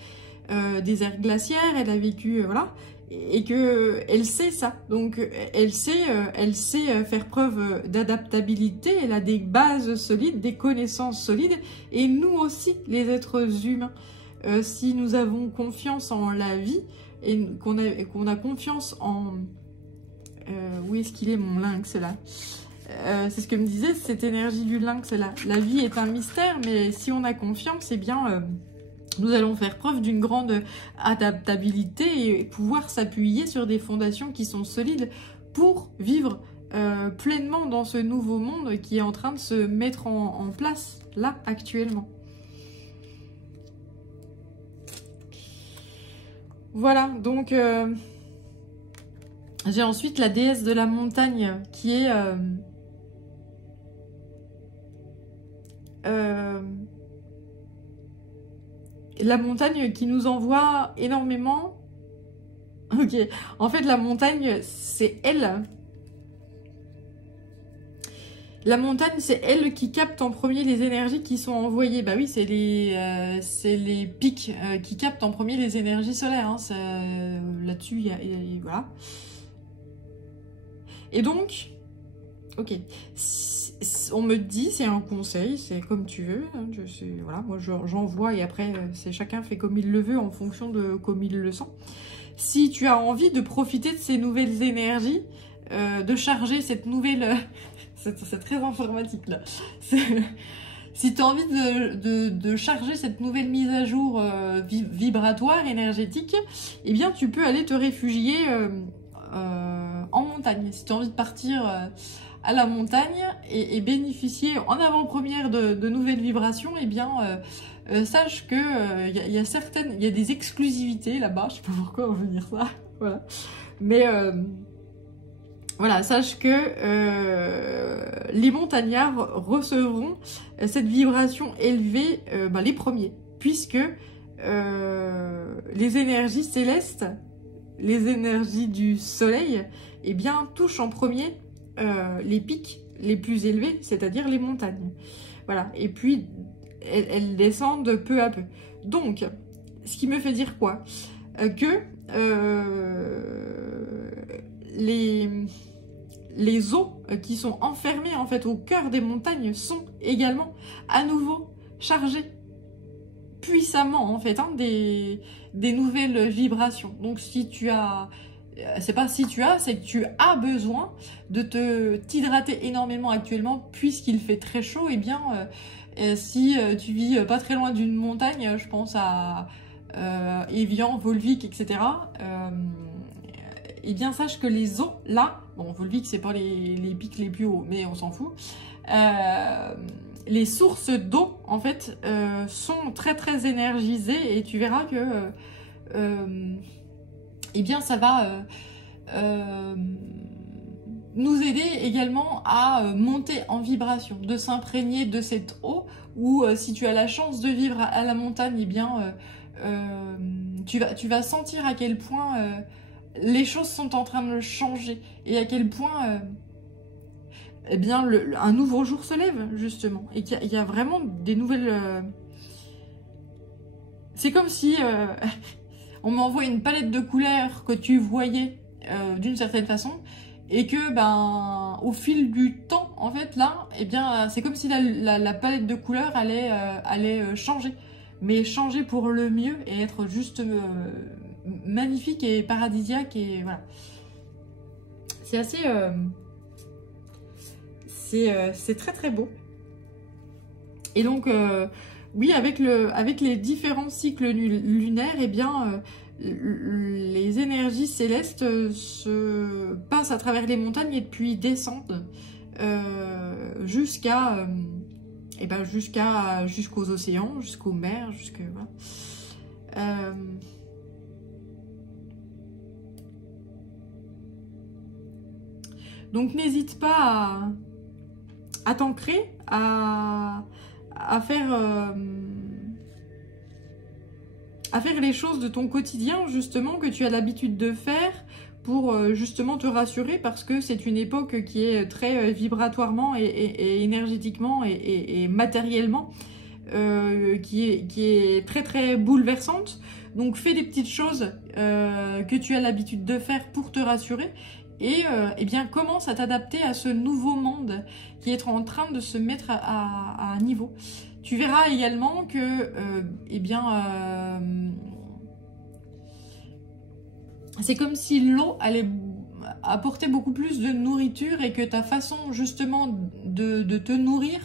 des ères glaciaires, elle a vécu, voilà. Et que elle sait ça, donc elle sait faire preuve d'adaptabilité, elle a des bases solides, des connaissances solides, et nous aussi, les êtres humains, si nous avons confiance en la vie, et qu'on a confiance en... où est-ce qu'il est mon lynx là? C'est ce que me disait cette énergie du lynx là. La vie est un mystère, mais si on a confiance, eh bien... nous allons faire preuve d'une grande adaptabilité et pouvoir s'appuyer sur des fondations qui sont solides pour vivre pleinement dans ce nouveau monde qui est en train de se mettre en place, là, actuellement. Voilà, donc j'ai ensuite la déesse de la montagne qui est... la montagne qui nous envoie énormément. Ok, en fait la montagne c'est elle. La montagne c'est elle qui capte en premier les énergies qui sont envoyées. Bah oui, c'est les pics qui captent en premier les énergies solaires. Hein. Là-dessus, voilà. Et donc, ok. On me dit, c'est un conseil, c'est comme tu veux. Hein, voilà, moi j'envoie et après, chacun fait comme il le veut en fonction de comme il le sent. Si tu as envie de profiter de ces nouvelles énergies, de charger cette nouvelle... c'est très informatique là. Si tu as envie de charger cette nouvelle mise à jour vibratoire, énergétique, eh bien tu peux aller te réfugier en montagne. Si tu as envie de partir à la montagne et bénéficier en avant-première de nouvelles vibrations, eh bien, sache que il y a des exclusivités là-bas. Je sais pas pourquoi on veut dire ça. Voilà. Mais voilà, sache que les montagnards recevront cette vibration élevée les premiers, puisque les énergies célestes, les énergies du soleil, eh bien, touchent en premier les pics les plus élevés, c'est-à-dire les montagnes. Voilà, et puis elles descendent peu à peu. Donc, ce qui me fait dire quoi? Que les eaux qui sont enfermées en fait au cœur des montagnes sont également à nouveau chargées puissamment en fait des nouvelles vibrations. Donc si tu as, c'est pas si tu as, c'est que tu as besoin de t'hydrater énormément actuellement puisqu'il fait très chaud. Et bien si tu vis pas très loin d'une montagne, je pense à Évian, Volvic, etc. Et bien sache que les eaux là, bon Volvic c'est pas les pics les plus hauts, mais on s'en fout. Les sources d'eau en fait sont très très énergisées et tu verras que eh bien ça va nous aider également à monter en vibration, de s'imprégner de cette eau, ou si tu as la chance de vivre à la montagne, eh bien tu vas sentir à quel point les choses sont en train de changer et à quel point eh bien un nouveau jour se lève justement et qu'il y a vraiment des nouvelles c'est comme si on m'envoie une palette de couleurs que tu voyais d'une certaine façon et que au fil du temps en fait là eh bien c'est comme si la palette de couleurs allait changer, mais changer pour le mieux et être juste magnifique et paradisiaque. Et voilà, c'est assez c'est très très beau. Et donc oui, avec les différents cycles lunaires, eh bien les énergies célestes se passent à travers les montagnes et puis descendent jusqu'aux océans, jusqu'aux mers, voilà. Donc n'hésite pas à t'ancrer, à faire les choses de ton quotidien justement que tu as l'habitude de faire pour justement te rassurer, parce que c'est une époque qui est très vibratoirement et énergétiquement et matériellement qui est très très bouleversante. Donc fais des petites choses que tu as l'habitude de faire pour te rassurer. Et eh bien commence à t'adapter à ce nouveau monde qui est en train de se mettre à un niveau. Tu verras également que eh bien c'est comme si l'eau allait apporter beaucoup plus de nourriture et que ta façon justement de te nourrir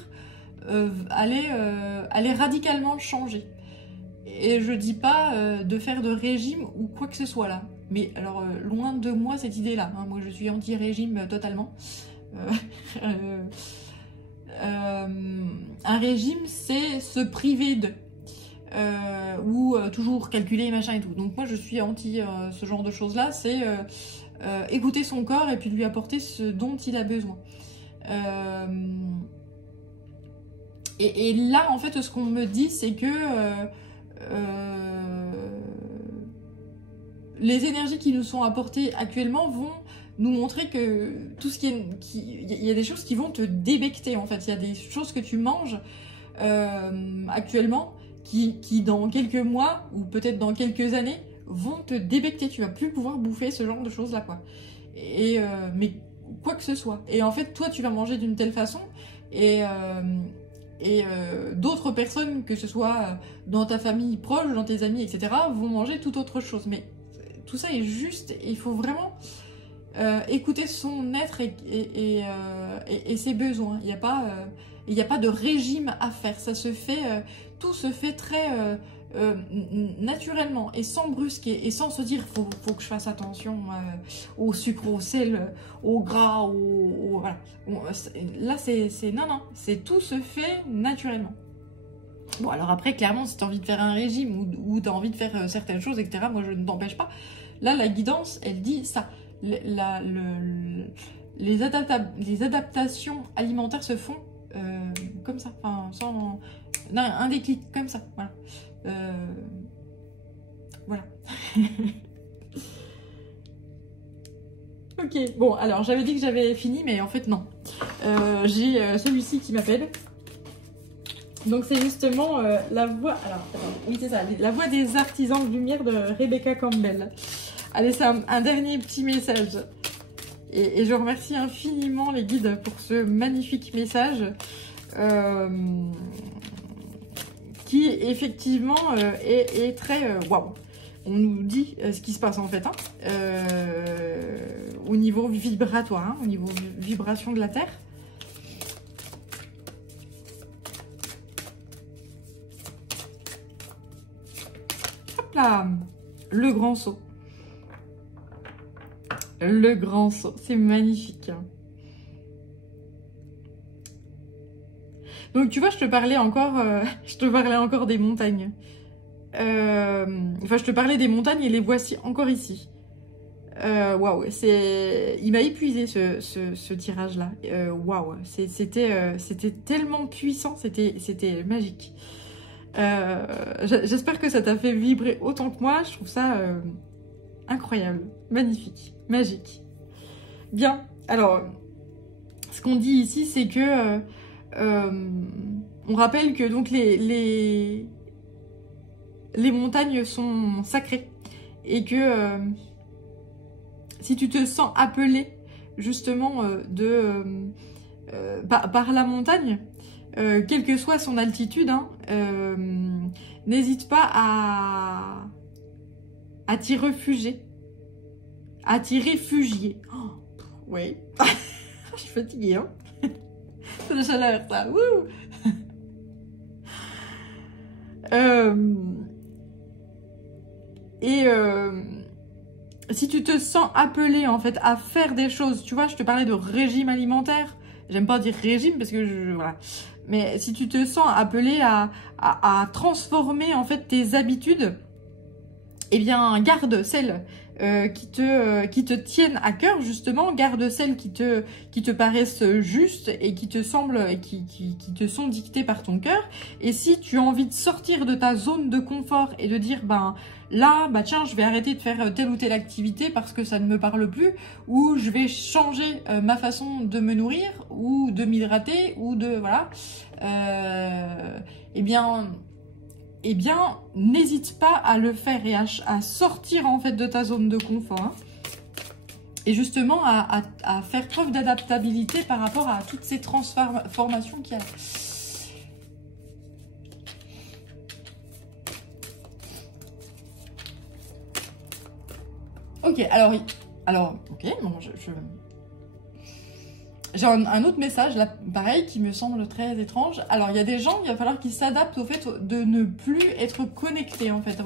allait radicalement changer. Et je dis pas de faire de régime ou quoi que ce soit là. Mais alors, loin de moi cette idée-là. Hein. Moi, je suis anti-régime totalement. Un régime, c'est se priver de. Ou toujours calculer, machin et tout. Donc moi, je suis anti ce genre de choses-là. C'est écouter son corps et puis lui apporter ce dont il a besoin. Et là, en fait, ce qu'on me dit, c'est que les énergies qui nous sont apportées actuellement vont nous montrer que tout ce il y a des choses qui vont te débecter en fait. Il y a des choses que tu manges actuellement qui dans quelques mois ou peut-être dans quelques années vont te débecter. Tu vas plus pouvoir bouffer ce genre de choses là quoi. Et mais quoi que ce soit. Et en fait toi tu vas manger d'une telle façon et d'autres personnes, que ce soit dans ta famille proche, dans tes amis, etc., vont manger tout autre chose. Mais tout ça est juste, il faut vraiment écouter son être et ses besoins. Il n'y a pas de régime à faire. Ça se fait, tout se fait très naturellement et sans brusquer et sans se dire faut que je fasse attention au sucre, au sel, au gras, voilà. Là, non, c'est tout se fait naturellement. Bon, alors après, clairement, si tu as envie de faire un régime ou tu as envie de faire certaines choses, etc., moi, je ne t'empêche pas. Là, la guidance, elle dit ça. Les adaptations alimentaires se font comme ça, enfin, sans un déclic, comme ça, voilà. Voilà. Ok, bon, alors j'avais dit que j'avais fini, mais en fait non. J'ai celui-ci qui m'appelle. Donc c'est justement la voix, alors oui c'est ça, la voix des artisans de lumière de Rebecca Campbell. Allez, c'est un dernier petit message. Et je remercie infiniment les guides pour ce magnifique message qui effectivement est très waouh. On nous dit ce qui se passe en fait au niveau vibratoire, au niveau vibration de la Terre. Hop là, le grand saut. Le grand saut, c'est magnifique. Donc tu vois, je te parlais encore des montagnes. Enfin, je te parlais des montagnes et les voici encore ici. Waouh, il m'a épuisé ce tirage-là. Waouh, c'était tellement puissant, c'était magique. J'espère que ça t'a fait vibrer autant que moi. Je trouve ça incroyable, magnifique, magique. Bien, alors, ce qu'on dit ici, c'est que on rappelle que donc les montagnes sont sacrées et que si tu te sens appelé justement par la montagne, quelle que soit son altitude, n'hésite pas à t'y réfugier. À t'y réfugier. Oh, oui. Je suis fatiguée, hein. C'est la chaleur, ça. Wouh. Si tu te sens appelé en fait à faire des choses, tu vois, je te parlais de régime alimentaire. J'aime pas dire régime parce que voilà. Mais si tu te sens appelé à transformer en fait tes habitudes, eh bien garde celles qui te tiennent à cœur justement, garde celles qui te paraissent justes et qui te semblent, qui te sont dictées par ton cœur. Et si tu as envie de sortir de ta zone de confort et de dire ben là, bah tiens, je vais arrêter de faire telle ou telle activité parce que ça ne me parle plus, ou je vais changer ma façon de me nourrir ou de m'hydrater ou de voilà, eh bien, n'hésite pas à le faire et à sortir en fait de ta zone de confort. Hein, et justement à faire preuve d'adaptabilité par rapport à toutes ces transformations qu'il y a. Ok, alors, ok, bon, j'ai un autre message, là, pareil, qui me semble très étrange. Alors, il y a des gens, il va falloir qu'ils s'adaptent au fait de ne plus être connectés, en fait.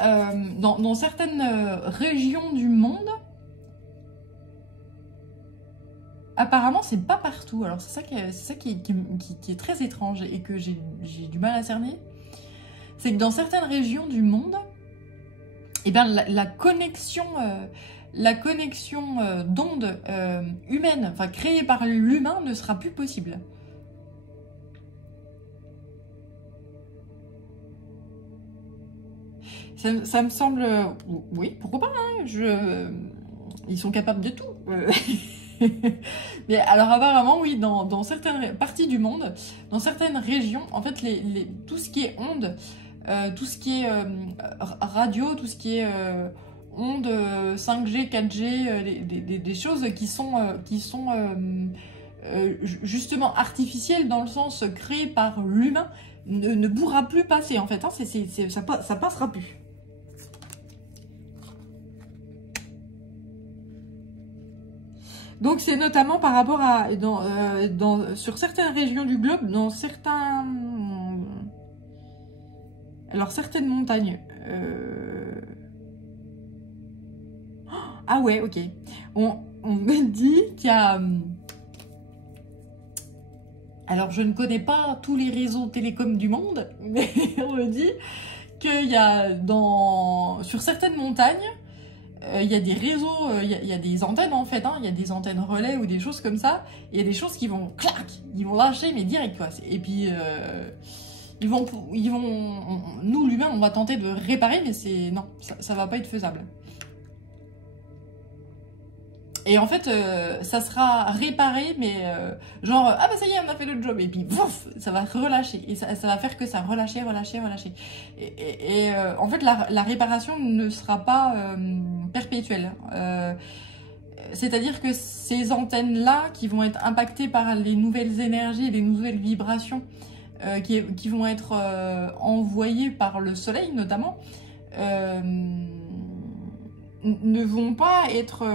Dans certaines régions du monde, apparemment, c'est pas partout. Alors, c'est ça qui est très étrange et que j'ai du mal à cerner. C'est que dans certaines régions du monde, eh bien, la connexion d'ondes humaines, enfin créée par l'humain, ne sera plus possible. Ça me semble... Oui, pourquoi pas, hein, ils sont capables de tout. Mais alors apparemment, oui, dans certaines parties du monde, dans certaines régions, en fait, tout ce qui est ondes, tout ce qui est radio, tout ce qui est ondes 5G, 4G, des choses qui sont justement artificielles dans le sens créé par l'humain, ne pourra plus passer en fait. Hein, ça passera plus. Donc c'est notamment par rapport à sur certaines régions du globe, dans certains Alors, certaines montagnes... Ah ouais, ok. On me dit qu'il y a... Alors, je ne connais pas tous les réseaux télécoms du monde, mais on me dit qu'il y a sur certaines montagnes, il y a des réseaux, il y a des antennes en fait, hein, il y a des antennes relais ou des choses comme ça. Il y a des choses qui vont clac, ils vont lâcher mais direct quoi. Et puis ils vont, nous l'humain, on va tenter de réparer, mais non, ça va pas être faisable. Et en fait, ça sera réparé, mais genre, ah bah ça y est, on a fait le job. Et puis, pouf, ça va relâcher. Et ça va faire que ça relâcher. Et en fait, la réparation ne sera pas perpétuelle. C'est-à-dire que ces antennes-là, qui vont être impactées par les nouvelles énergies, les nouvelles vibrations, qui vont être envoyées par le soleil, notamment, ne vont pas être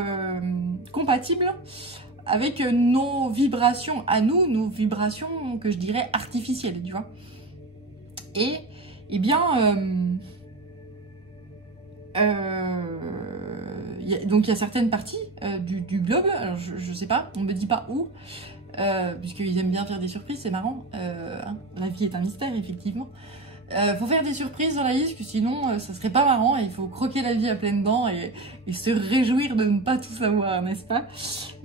compatibles avec nos vibrations à nous, nos vibrations que je dirais artificielles, tu vois. Et, eh bien, donc il y a certaines parties du globe, alors je sais pas, on me dit pas où, puisqu'ils aiment bien faire des surprises, c'est marrant, hein, la vie est un mystère, effectivement. Faut faire des surprises dans la vie, parce que sinon, ça serait pas marrant, et il faut croquer la vie à pleines dents et se réjouir de ne pas tout savoir, n'est-ce pas?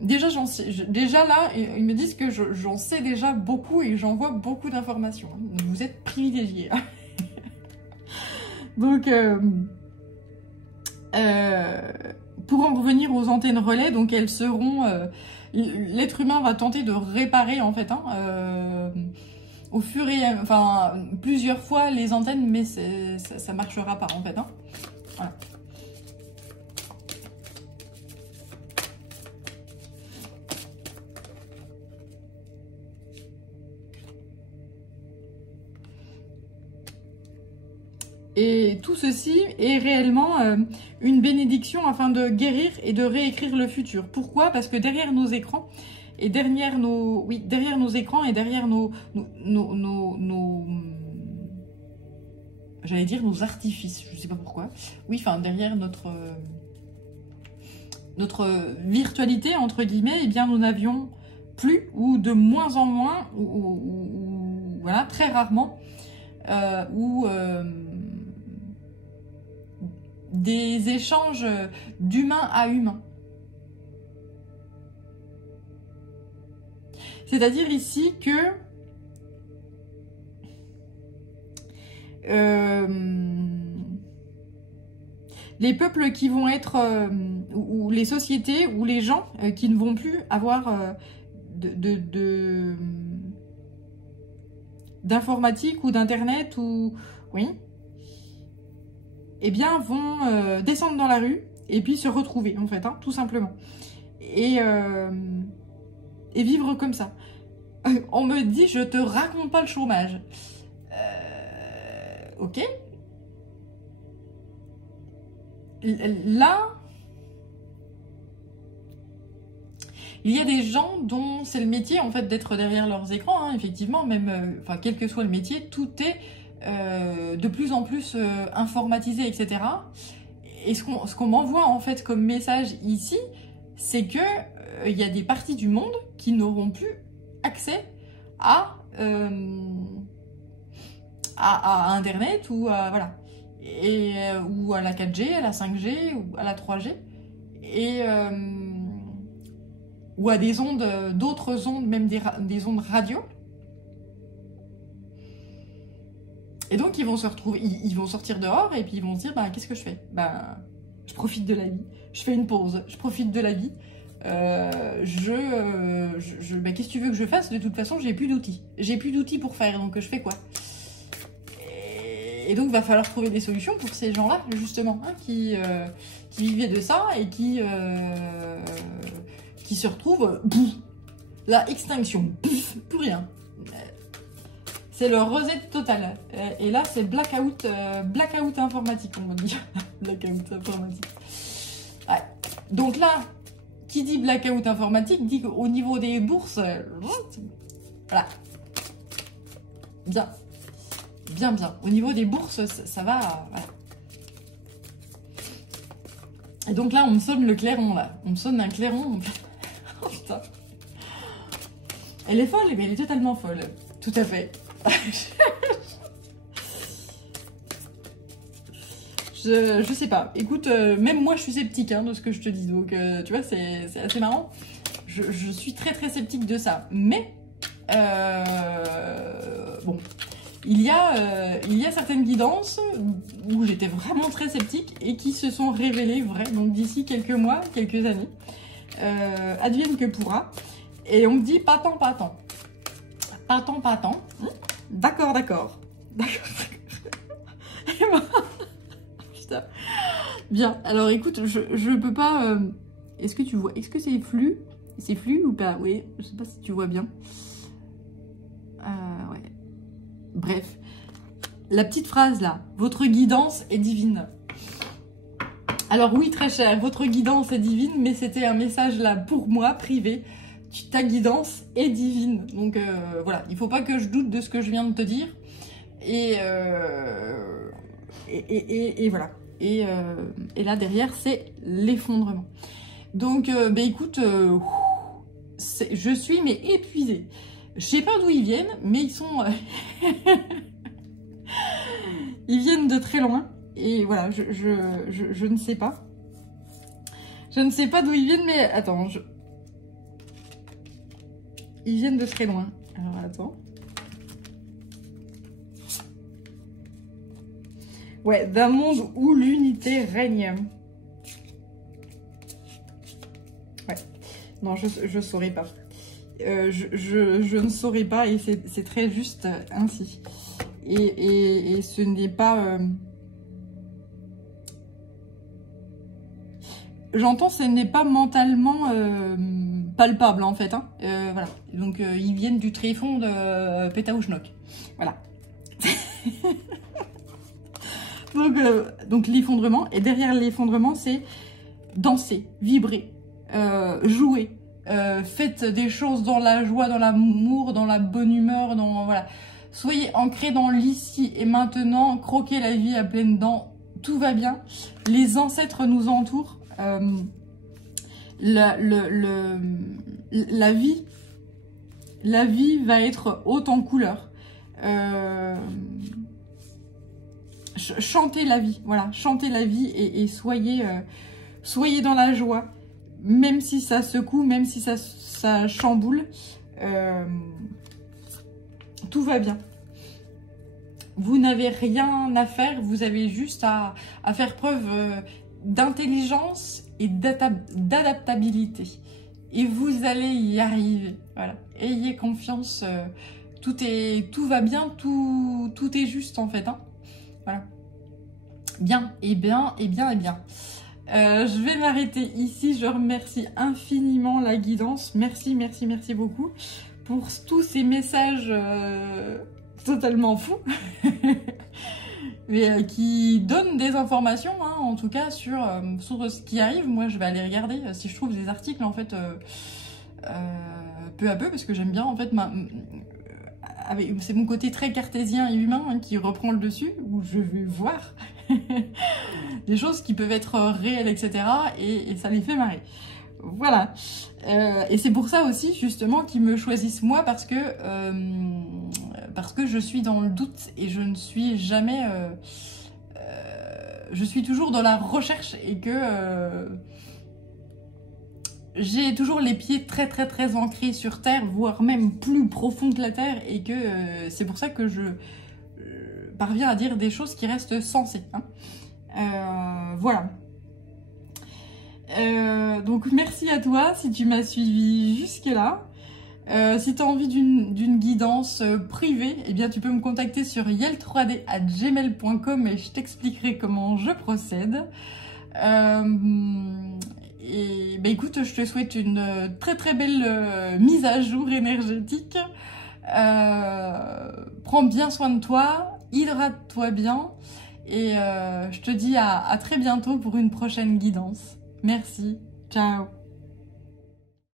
Déjà, déjà là, ils me disent que j'en sais déjà beaucoup et j'envoie beaucoup d'informations. Donc vous êtes privilégiés. Donc, pour en revenir aux antennes relais, donc elles seront... l'être humain va tenter de réparer, en fait, hein, au fur et à... Enfin, plusieurs fois les antennes, mais ça marchera pas, en fait, hein. Voilà. Et tout ceci est réellement une bénédiction afin de guérir et de réécrire le futur. Pourquoi? Parce que derrière nos écrans, et derrière nos écrans et derrière j'allais dire nos artifices, je sais pas pourquoi. Oui, enfin derrière notre virtualité entre guillemets, eh bien nous n'avions plus ou de moins en moins ou voilà, très rarement des échanges d'humain à humain. C'est-à-dire ici que les peuples qui vont être, ou les sociétés, ou les gens qui ne vont plus avoir d'informatique ou d'internet, ou oui, eh bien vont descendre dans la rue et puis se retrouver en fait, hein, tout simplement. Et vivre comme ça. On me dit, je te raconte pas le chômage. Ok. Là, il y a des gens dont c'est le métier en fait d'être derrière leurs écrans, hein, effectivement, même, enfin quel que soit le métier, tout est de plus en plus informatisé, etc. Et ce qu'on m'envoie en fait comme message ici, c'est que il y a des parties du monde qui n'auront plus accès à Internet ou à, voilà, ou à la 4G, à la 5G ou à la 3G, et ou à des ondes, d'autres ondes, même des ondes radio. Et donc ils vont se retrouver, ils vont sortir dehors et puis ils vont se dire, bah qu'est-ce que je fais? Bah je profite de la vie, je fais une pause, je profite de la vie. Bah, qu'est-ce que tu veux que je fasse? De toute façon, j'ai plus d'outils. J'ai plus d'outils pour faire, donc je fais quoi? Et donc, il va falloir trouver des solutions pour ces gens-là, justement, hein, qui vivaient de ça et qui se retrouvent, la extinction, plus rien. C'est le reset total. Et là, c'est blackout informatique, on va dire. Blackout informatique. Ouais. Donc là, qui dit blackout informatique dit qu'au niveau des bourses, voilà. Bien. bien, bien. Au niveau des bourses, ça va, voilà. Et donc là, on me sonne le clairon, là. On me sonne un clairon. Oh, putain. Elle est folle, mais elle est totalement folle. Tout à fait. Je sais pas. Écoute, même moi, je suis sceptique hein, de ce que je te dis. Donc, tu vois, c'est assez marrant. Je suis très, très sceptique de ça. Mais, bon, il y a certaines guidances où j'étais vraiment très sceptique et qui se sont révélées vraies. Donc, d'ici quelques mois, quelques années, advienne que pourra. Et on me dit, pas tant, pas tant. Pas tant, pas tant. D'accord, d'accord. D'accord. Et moi... Putain. Bien, alors écoute, je peux pas... Est-ce que tu vois... Est-ce que c'est flou? C'est flou ou pas? Oui, je sais pas si tu vois bien. Ouais. Bref. La petite phrase là. Votre guidance est divine. Alors oui, très cher, votre guidance est divine, mais c'était un message là pour moi, privé. Ta guidance est divine. Donc voilà, il faut pas que je doute de ce que je viens de te dire. Et voilà. Et là derrière, c'est l'effondrement. Donc, bah écoute, je suis mais épuisée. Je sais pas d'où ils viennent, mais ils sont... ils viennent de très loin. Et voilà, je ne sais pas. Je ne sais pas d'où ils viennent, mais attends, ils viennent de très loin. Alors, attends. Ouais, d'un monde où l'unité règne. Ouais. Non, je saurais pas. Je ne saurais pas et c'est très juste ainsi. Et ce n'est pas... J'entends, ce n'est pas mentalement palpable en fait. Hein. Voilà. Donc ils viennent du tréfonds de Pétaouchnok. Voilà. donc l'effondrement. Et derrière l'effondrement, c'est danser, vibrer, jouer. Faites des choses dans la joie, dans l'amour, dans la bonne humeur. Voilà. Soyez ancrés dans l'ici et maintenant. Croquez la vie à pleines dents. Tout va bien. Les ancêtres nous entourent. La vie va être haute en couleurs. Chantez la vie, voilà, chantez la vie et soyez dans la joie, même si ça secoue, même si ça chamboule, tout va bien. Vous n'avez rien à faire, vous avez juste à faire preuve d'intelligence et d'adaptabilité. Et vous allez y arriver. Voilà. Ayez confiance. Tout va bien. Tout est juste en fait. Hein. Voilà. Bien. Et bien. Et bien. Et bien. Je vais m'arrêter ici. Je remercie infiniment la guidance. Merci. Merci. Merci beaucoup pour tous ces messages totalement fous. Mais qui donne des informations, hein, en tout cas, sur ce qui arrive. Moi, je vais aller regarder si je trouve des articles, en fait, peu à peu, parce que j'aime bien, en fait, c'est mon côté très cartésien et humain hein, qui reprend le dessus, où je vais voir des choses qui peuvent être réelles, etc. Et ça les fait marrer. Voilà. Et c'est pour ça aussi, justement, qu'ils me choisissent moi, parce que je suis dans le doute et je ne suis jamais... je suis toujours dans la recherche et que j'ai toujours les pieds très très très ancrés sur terre, voire même plus profond que la terre, et que c'est pour ça que je parviens à dire des choses qui restent sensées. Hein. Voilà. Donc merci à toi si tu m'as suivi jusque là. Si tu as envie d'une guidance privée, eh bien tu peux me contacter sur yel3d@gmail.com et je t'expliquerai comment je procède. Et bah écoute, je te souhaite une très très belle mise à jour énergétique. Prends bien soin de toi, hydrate-toi bien et je te dis à très bientôt pour une prochaine guidance. Merci, ciao.